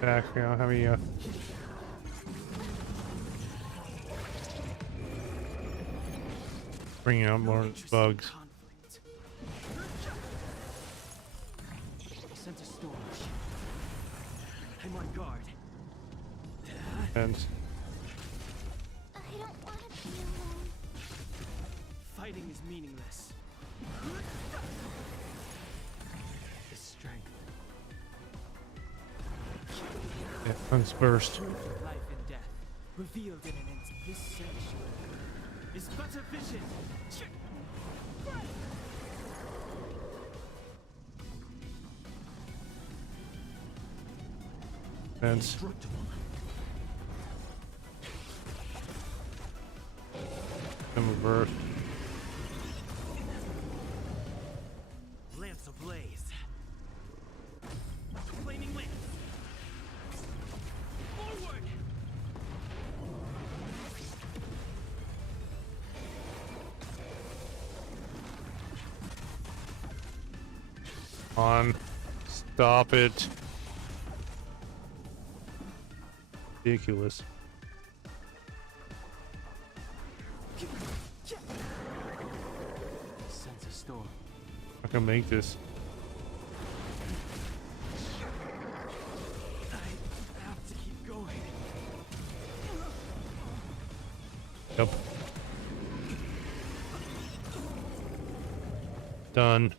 Back, you know, how many bringing out more bugs. Sense a storm. I'm on guard. And I don't want to be alone. Fighting is meaningless. The strength. yeah, bugs burst. Life and death, revealed in an instant. This sanctuary is but a vision. And some reverse. Lance ablaze. Flaming lance. Forward. On. Stop it. Ridiculous. Sense a storm. I can make this. I have to keep going. Yep. Done.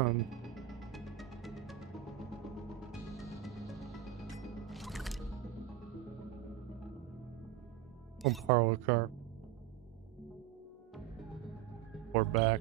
Oh, parlor car. We're back.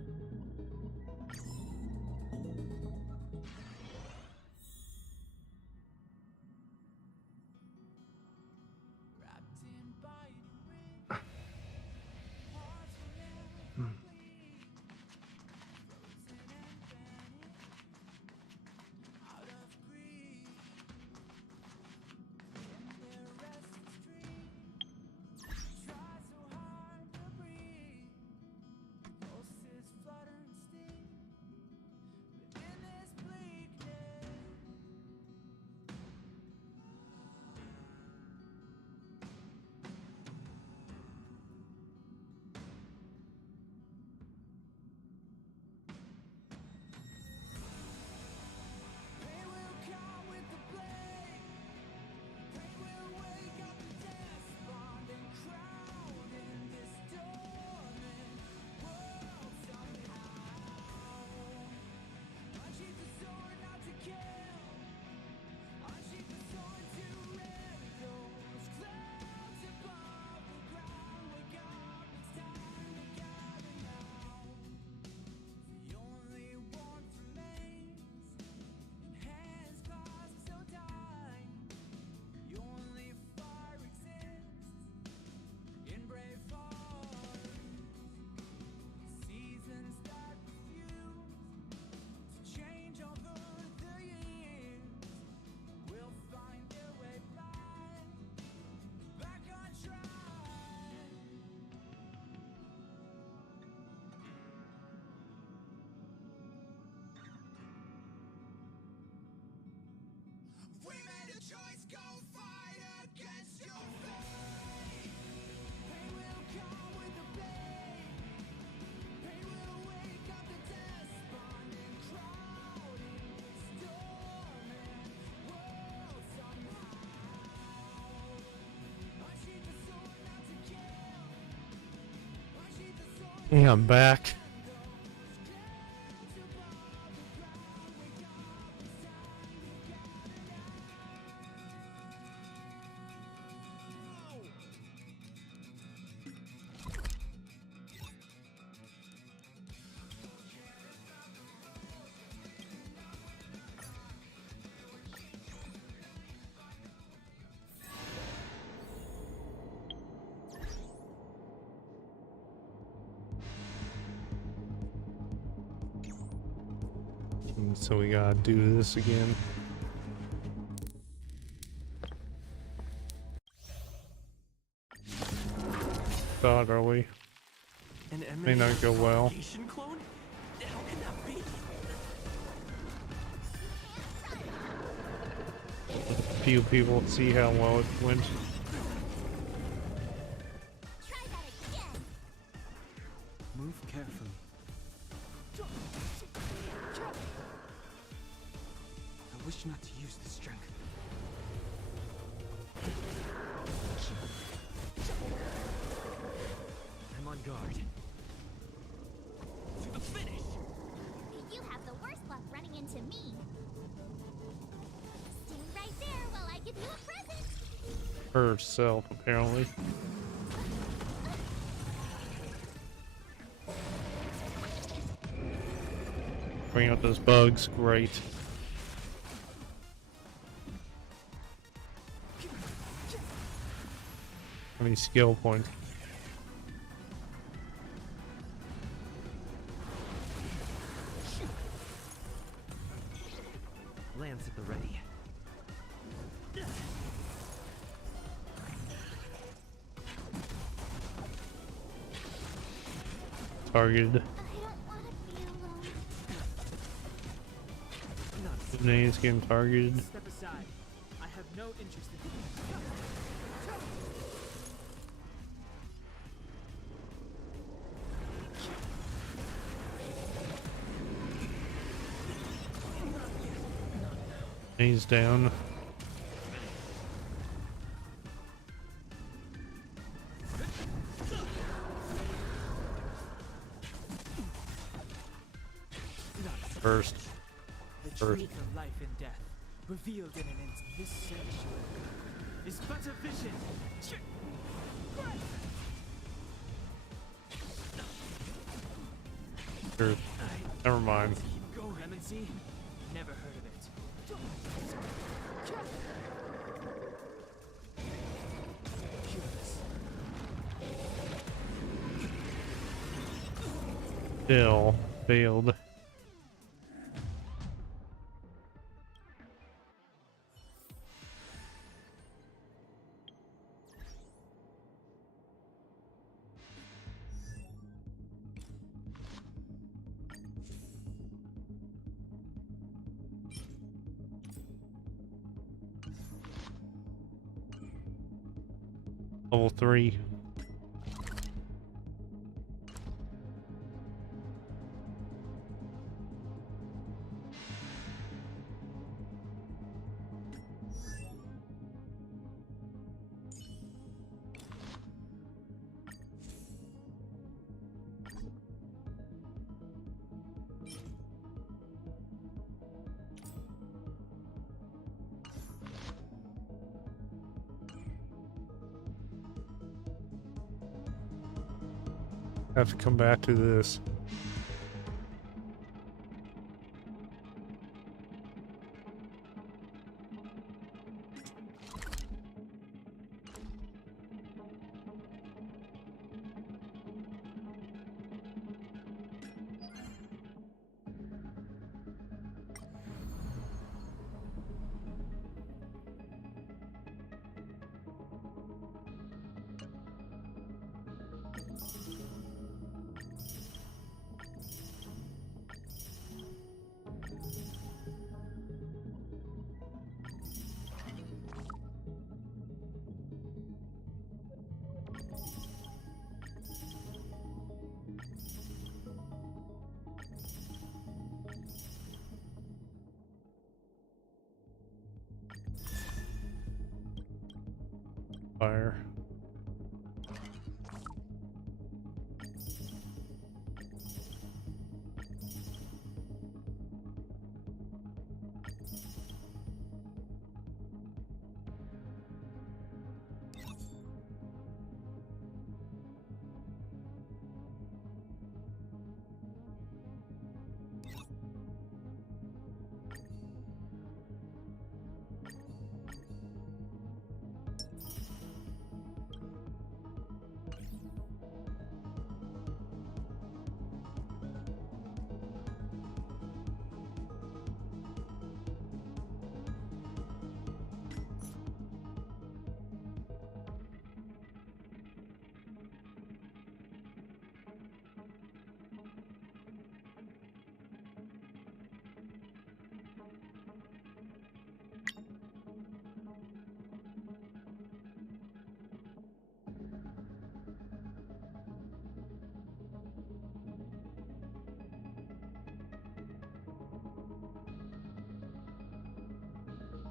Yeah, I'm back. So we gotta do this again. God, are we? May not go well. Clone? How can that be? Few people see how well it went. Move carefully. I wish not to use the strength. I'm on guard. To the finish! You have the worst luck running into me. Stand right there while I give you a present. Herself, apparently. Bring out those bugs, great. How many skill points? Lance at the ready. Targeted. Grenades getting targeted. Step aside. I have no interest in He's down. First. The truth of life and death, revealed in an instant. This sanctuary is but a vision. Sure. Never mind. Go, Clemency. Never heard of it. Still failed. Level 3. Have to come back to this. Fire.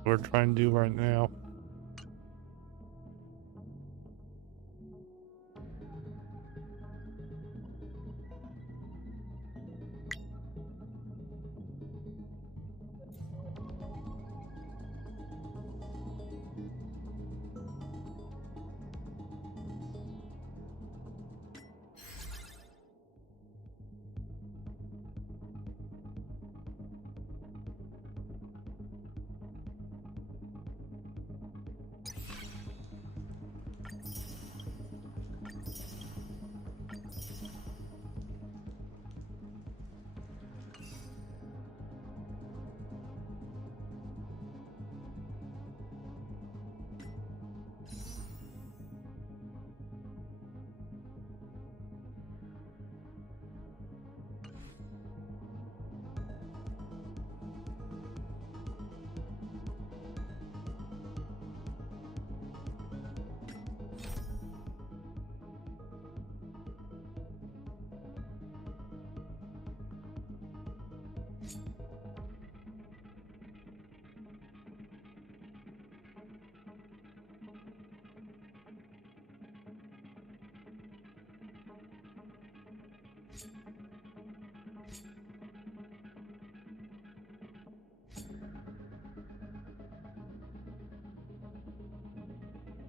We're trying to do right now.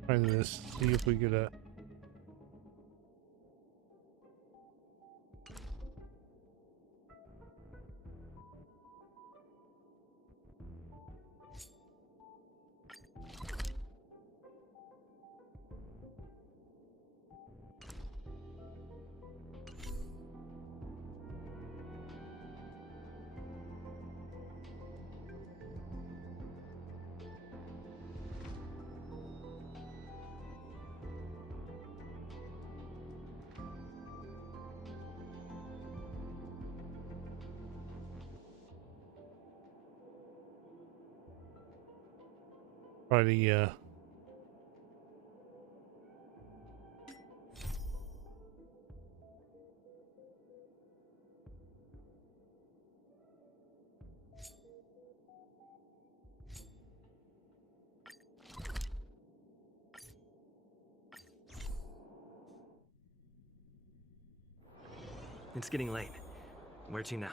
Try this. See if we get a. Try the It's getting late. Where to now?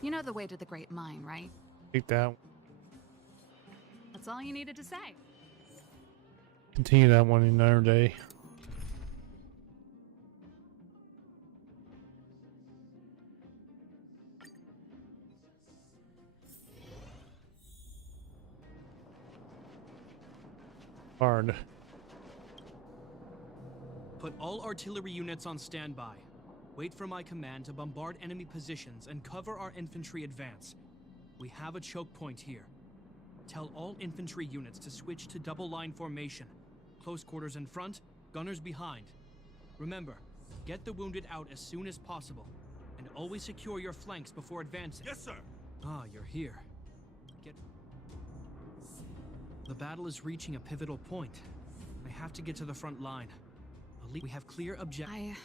You know the way to the Great Mine, right? take that. That's all you needed to say. Continue that one another day. Hard. Put all artillery units on standby. Wait for my command to bombard enemy positions and cover our infantry advance. We have a choke point here. Tell all infantry units to switch to double line formation. Close quarters in front, gunners behind. Remember, get the wounded out as soon as possible, and always secure your flanks before advancing. Yes, sir. Ah, you're here. The battle is reaching a pivotal point. I have to get to the front line. We have clear objectives.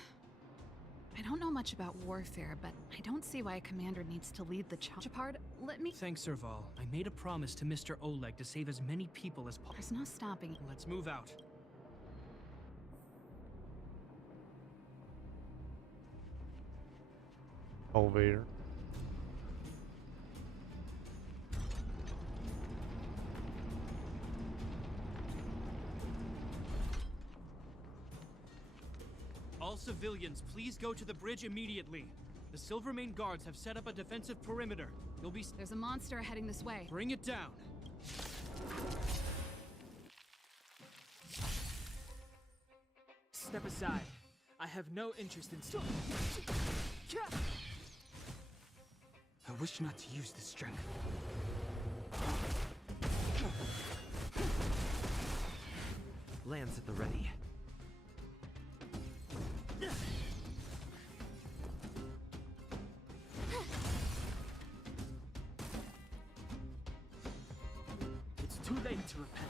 I don't know much about warfare, but I don't see why a commander needs to lead the charge. Part, let me. Thanks, Serval. I made a promise to Mr. Oleg to save as many people as possible. There's no stopping. Let's move out. Elevator. All civilians, please go to the bridge immediately. The Silvermane guards have set up a defensive perimeter. You'll be— There's a monster heading this way. Bring it down. Step aside. I have no interest in I wish not to use this strength. Lands at the ready. It's too late to repent.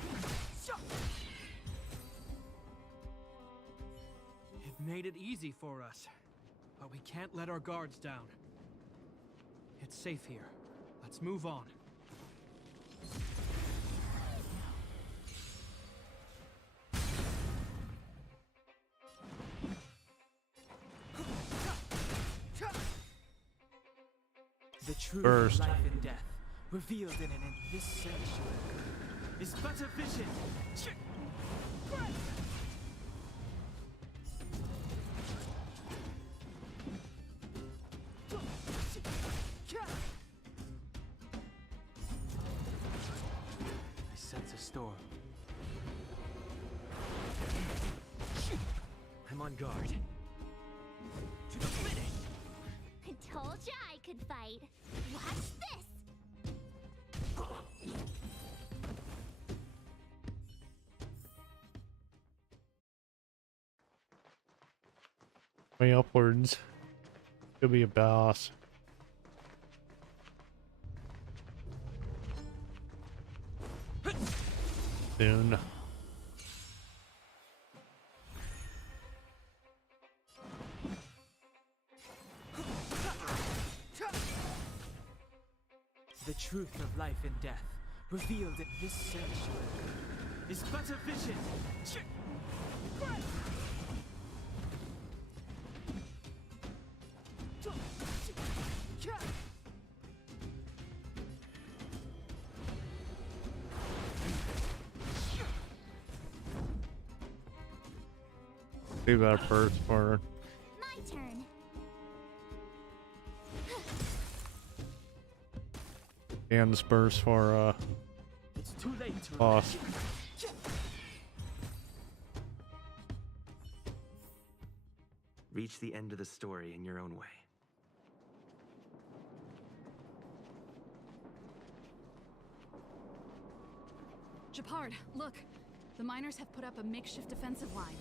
It made it easy for us, but we can't let our guards down. It's safe here. Let's move on. The truth First. of life and death, revealed in this sanctuary, is but a vision. I sense a storm. I'm on guard. To the finish! I told ya I could fight. Watch this! Way upwards. Could be a boss. Soon. The truth of life and death, revealed in this sanctuary, is but a vision. Save that first for My turn. and disperse for It's too late to boss. Reach the end of the story in your own way. Japard, look. The miners have put up a makeshift defensive line.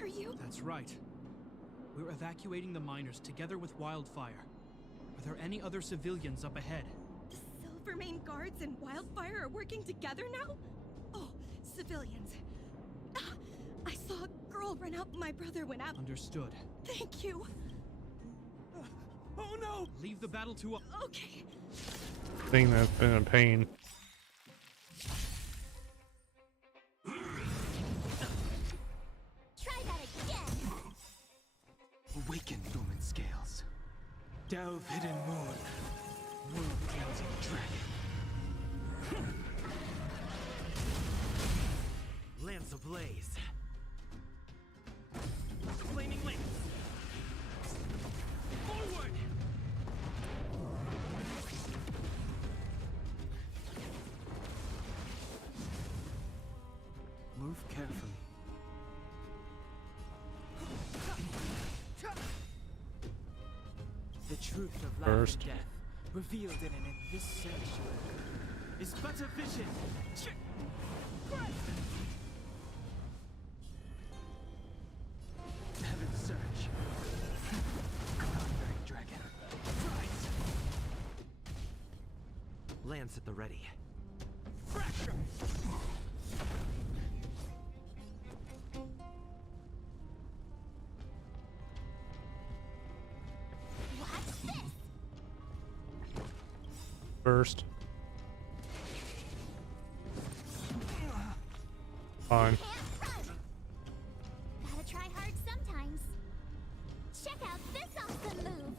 Are you? That's right. We're evacuating the miners together with Wildfire. Are there any other civilians up ahead? The Silvermane guards and Wildfire are working together now? Oh, civilians. Ah, I saw a girl run out. My brother went out. Understood. Thank you. Oh no! Leave the battle to us. Okay. Thing that's been a pain. Try that again. Awaken, Lumen Scales. Delve, hidden moon. Wound cleansing dragon. Lance ablaze. Flaming lance. Forward! Move carefully. The truth of life First. and death, revealed in this sanctuary, is but a vision. Heaven's search. Conquering dragon. Rise. Lance at the ready. Fracture. Watch this. First. Fine. Can't run. Gotta try hard sometimes. Check out this awesome move.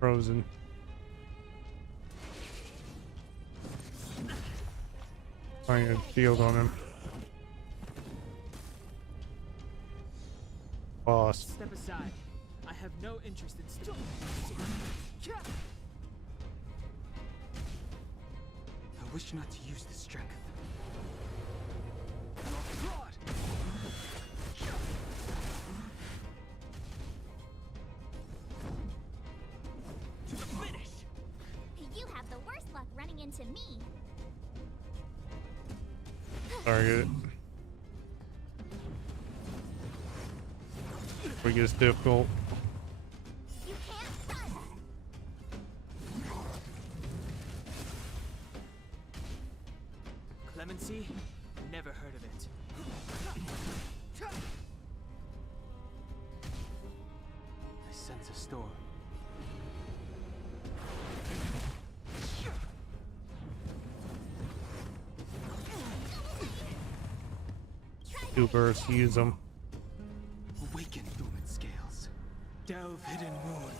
Frozen. Trying to shield on him. Boss. Step aside. I have no interest in still. I wish not to use this strength. To the finish! You have the worst luck running into me. Target. It gets difficult. You can't run. Clemency? Never heard of it. I sense a storm. Two bursts, use them. Awaken, Lumen Scales. Delve, hidden moon.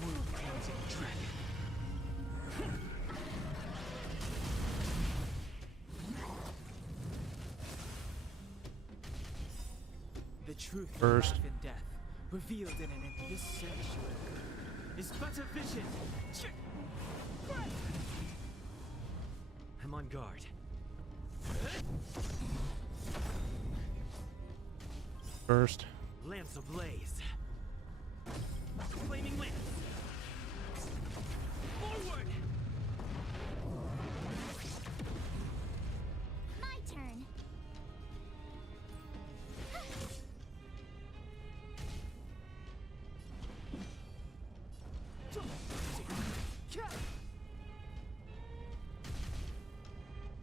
Wound cleansing dragon. The truth First. of life and death, revealed in this sanctuary, is but a vision. I'm on guard. First. Lance ablaze. Flaming lance. Forward! My turn.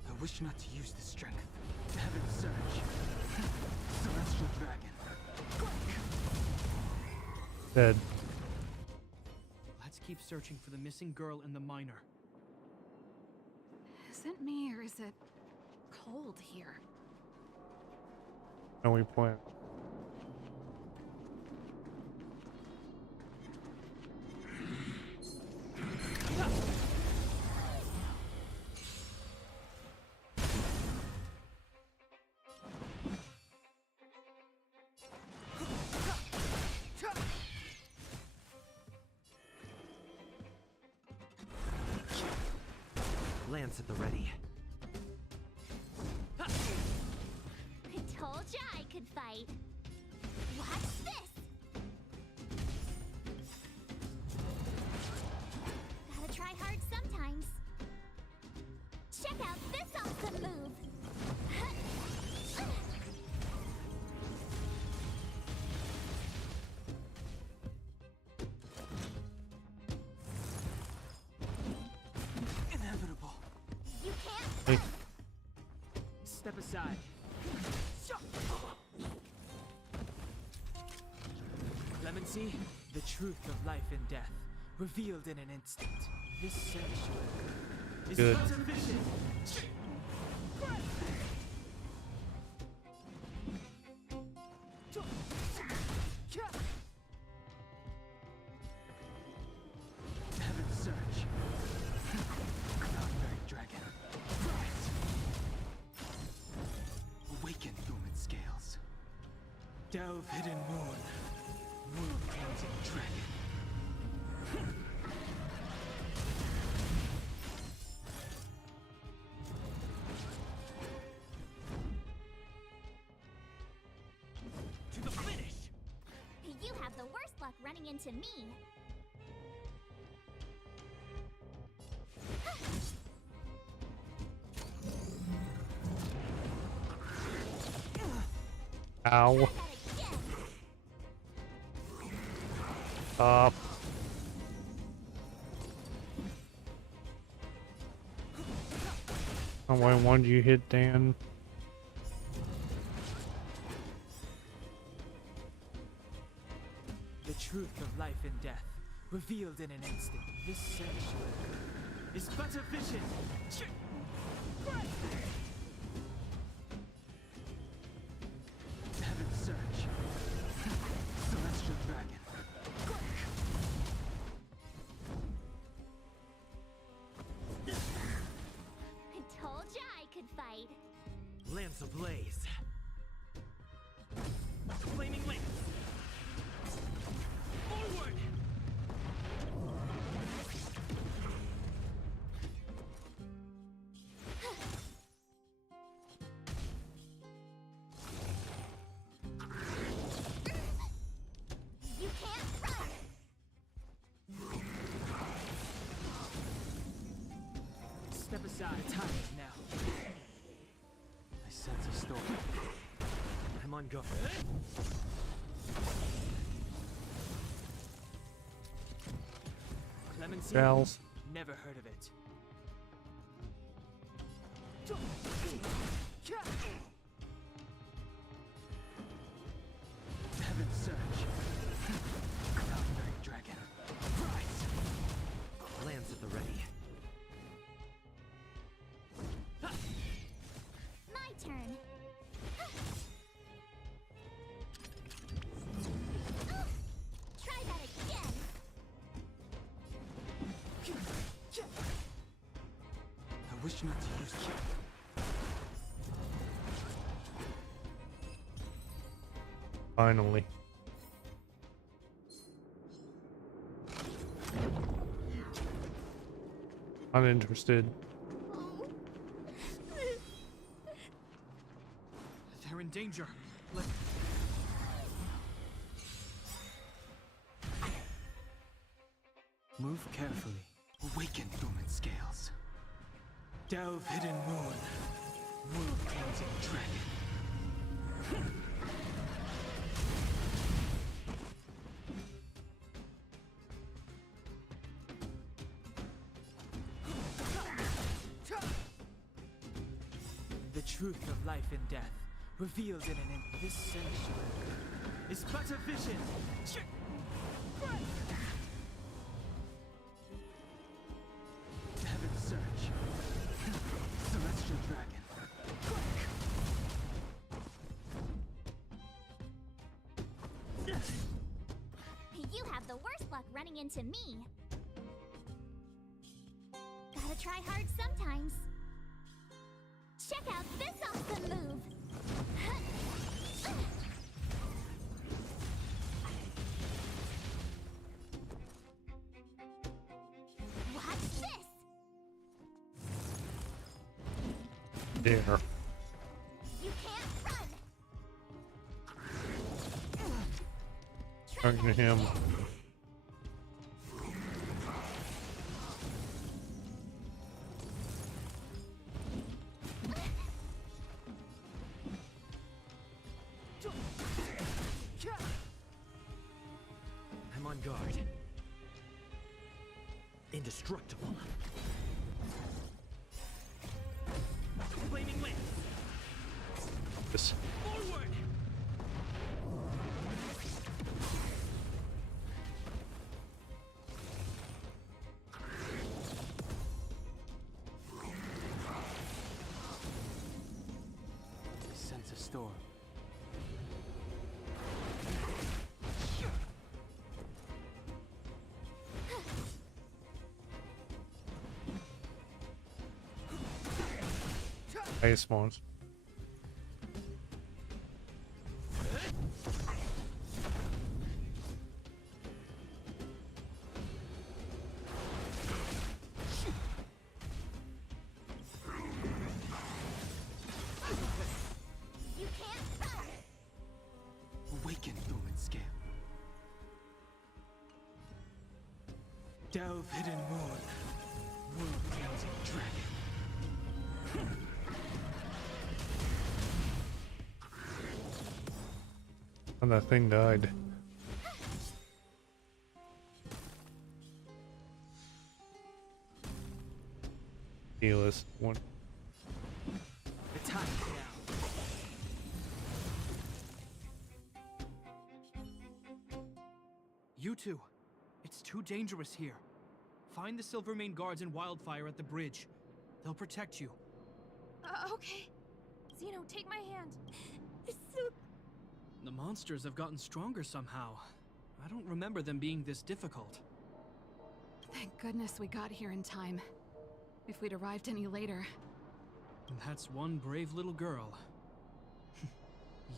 I wish not to use this strength. Heaven's search. Celestial dragon. Dead. Let's keep searching for the missing girl and the miner. Is it me or is it cold here? And we plan. Lance at the ready. I told ya I could fight. Watch this! Gotta try hard sometimes. Check out this awesome move! Inevitable. You can't Hey. Step aside. Clemency, the truth of life and death, revealed in an instant. This sanctuary is Good. but a vision. Heaven's search. Dark dragon. Rise. Awaken human scales. Delve hidden moon. World cleansing dragon. To the finish. You have the worst luck running into me. Ow. Stop. Oh, why one you hit Dan? The truth of life and death, revealed in an instant. This sanctuary is but a vision. Heaven's search. Celestial dragon. I told ya I could fight. Lance ablaze. Flaming lance. Forward. You can't run! Step aside. Time is now. I sense a storm. I'm on guard. Clemency? Bells. Never heard of it. Heaven's search. Dark dragon. Rise. Lance at the ready. My turn. Try that again. I wish not to use kill. Finally. Uninterested. They're in danger. Move carefully. Awaken human scales. Delve hidden moon. World cleansing dragon. The truth of life and death, revealed in an this sanctuary, is but a vision. Heaven's search. Celestial dragon. You have the worst luck running into me. Gotta try hard sometimes. Check out this awesome move! Watch this! There. You can't run. Talking to him. I'm on guard. Indestructible. Flaming lance. This. Forward. Sense a storm. Ice ones. You can't run. Awaken, Lumen Scale. Delve hidden moon. World-cleansing dragon. And that thing died. Healers. One. The time is now. You two, it's too dangerous here. Find the Silvermane guards and Wildfire at the bridge. They'll protect you. Okay. Zeno, take my hand. It's so... The monsters have gotten stronger somehow. I don't remember them being this difficult. Thank goodness we got here in time. If we'd arrived any later... And that's one brave little girl.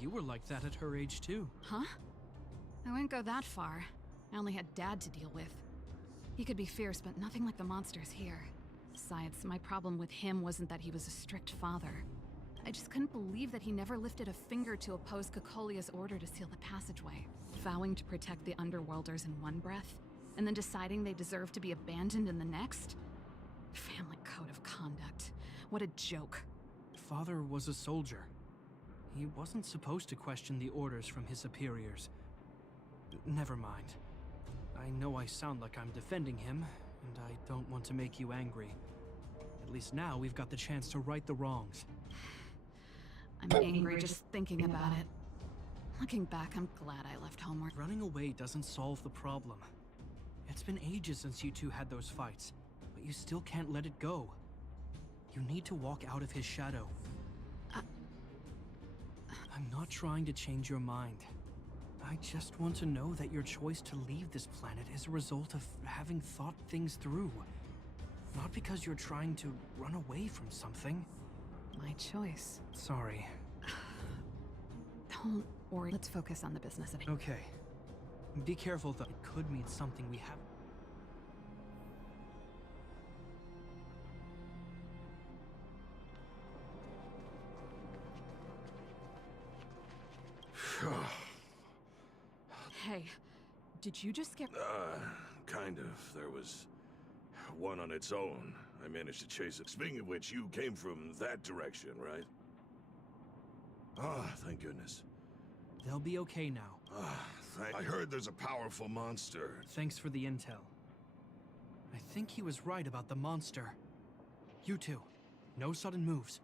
You were like that at her age too. Huh? I wouldn't go that far. I only had Dad to deal with. He could be fierce, but nothing like the monsters here. Besides, my problem with him wasn't that he was a strict father. I just couldn't believe that he never lifted a finger to oppose Cocolia's order to seal the passageway. Vowing to protect the Underworlders in one breath, and then deciding they deserve to be abandoned in the next? Family code of conduct. What a joke. Father was a soldier. He wasn't supposed to question the orders from his superiors. Never mind. I know I sound like I'm defending him, and I don't want to make you angry. At least now we've got the chance to right the wrongs. I'm angry just thinking about it. Looking back, I'm glad I left home. Running away doesn't solve the problem. It's been ages since you two had those fights, but you still can't let it go. You need to walk out of his shadow. I'm not trying to change your mind. I just want to know that your choice to leave this planet is a result of having thought things through. Not because you're trying to run away from something. My choice. Sorry. Don't worry. Let's focus on the business at hand. Okay. Be careful though. It could mean something we have. Hey, did you just get... Kind of. There was one on its own. I managed to chase it. Speaking of which, you came from that direction, right? Ah, thank goodness. They'll be okay now. I heard there's a powerful monster. Thanks for the intel. I think he was right about the monster. You two, no sudden moves.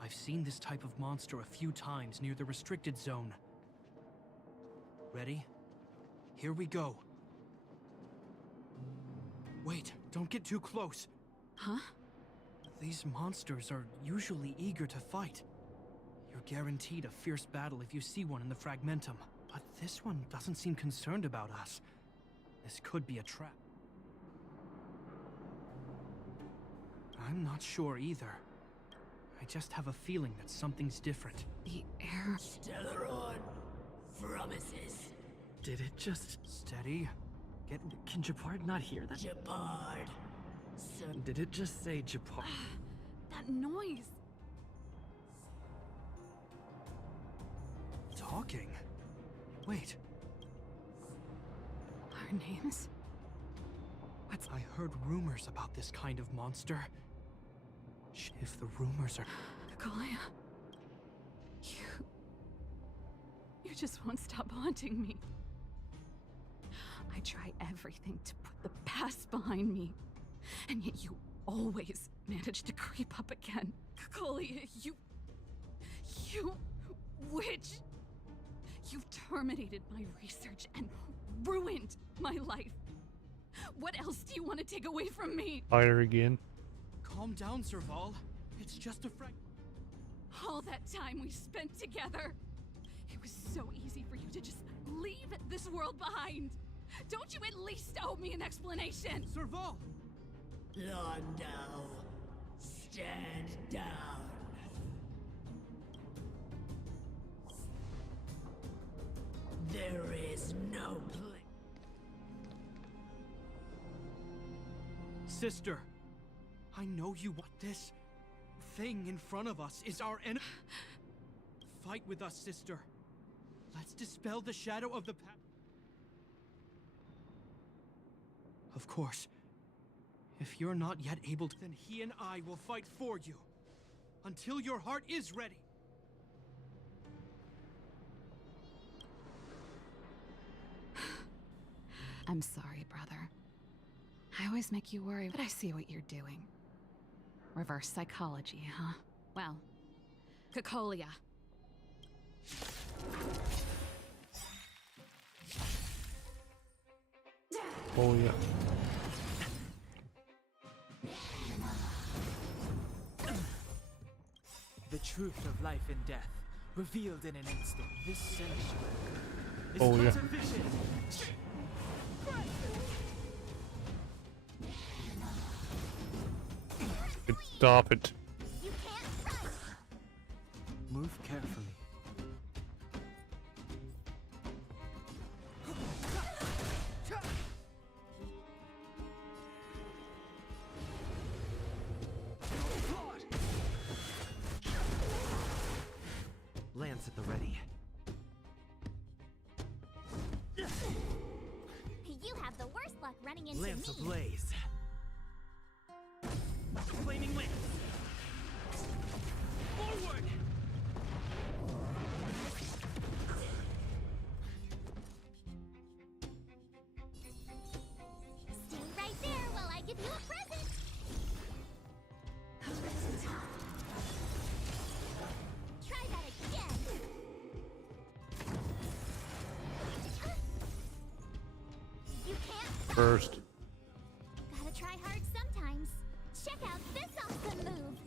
I've seen this type of monster a few times near the restricted zone. Ready? Here we go. Wait, don't get too close. Huh? These monsters are usually eager to fight. You're guaranteed a fierce battle if you see one in the Fragmentum. But this one doesn't seem concerned about us. This could be a trap. I'm not sure either. I just have a feeling that something's different. The air... Stellaron promises. Did it just... Steady. Can Japard not hear that? Japard. Did it just say Japan? That noise. Talking? Wait. Our names? I heard rumors about this kind of monster. If the rumors are... Kaguya. You just won't stop haunting me. I try everything to put the past behind me, and yet you always manage to creep up again. Kaguya, you witch! You've terminated my research and ruined my life. What else do you want to take away from me? Fire again. Calm down, Serval. It's just a All that time we spent together. It was so easy for you to just leave this world behind. Don't you at least owe me an explanation? Serval! Londo, stand down. There is no place. Sister, I know you want this. Thing in front of us is our enemy. Fight with us, sister. Let's dispel the shadow of the past. Of course, if you're not yet able to, then he and I will fight for you. Until your heart is ready. I'm sorry, brother. I always make you worry, but I see what you're doing. Reverse psychology, huh? Well, Kakolia. Oh yeah. The truth of life and death, revealed in an instant. This sanctuary is Oh, yeah. not a vision. Stop it. Move carefully. Lance at the ready. You have the worst luck running into Lance me. ablaze. Flaming lance. Forward. Stay right there while I give you a present. Try that again. You can't. First. Gotta try hard sometimes. Check out this awesome move.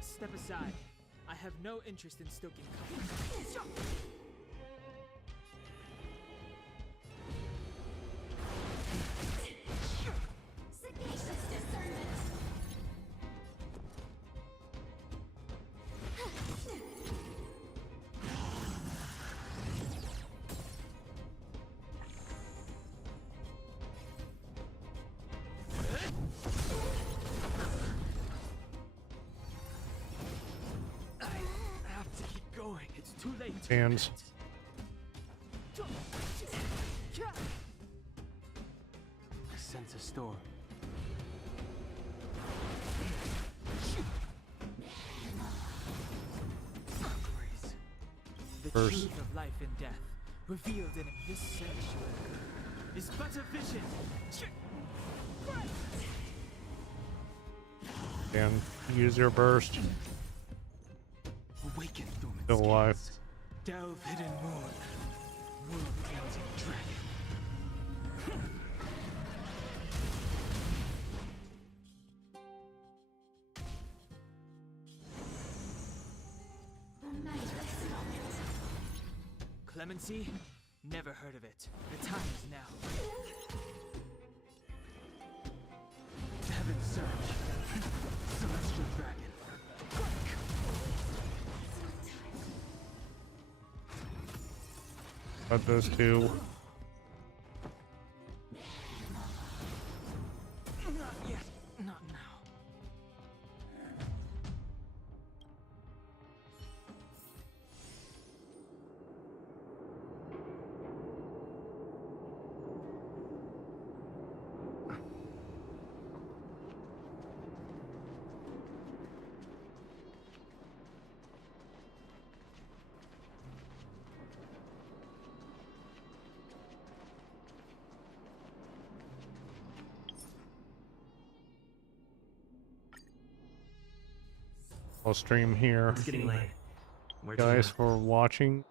Step aside. I have no interest in stoking conflict. Sagacious discernment. I have to keep going. It's too late. Hands. I sense a storm. The First. truth of life and death, revealed in this sanctuary, is but a vision. And use your burst. Awaken through Still alive. Delve hidden moon. World-ending dragon. Clemency? Never heard of it. The time is now. Heaven surge. Celestial dragon. About those two. Not yet. Not now. I'll stream here. It's getting late. Where'd you Guys go? for watching.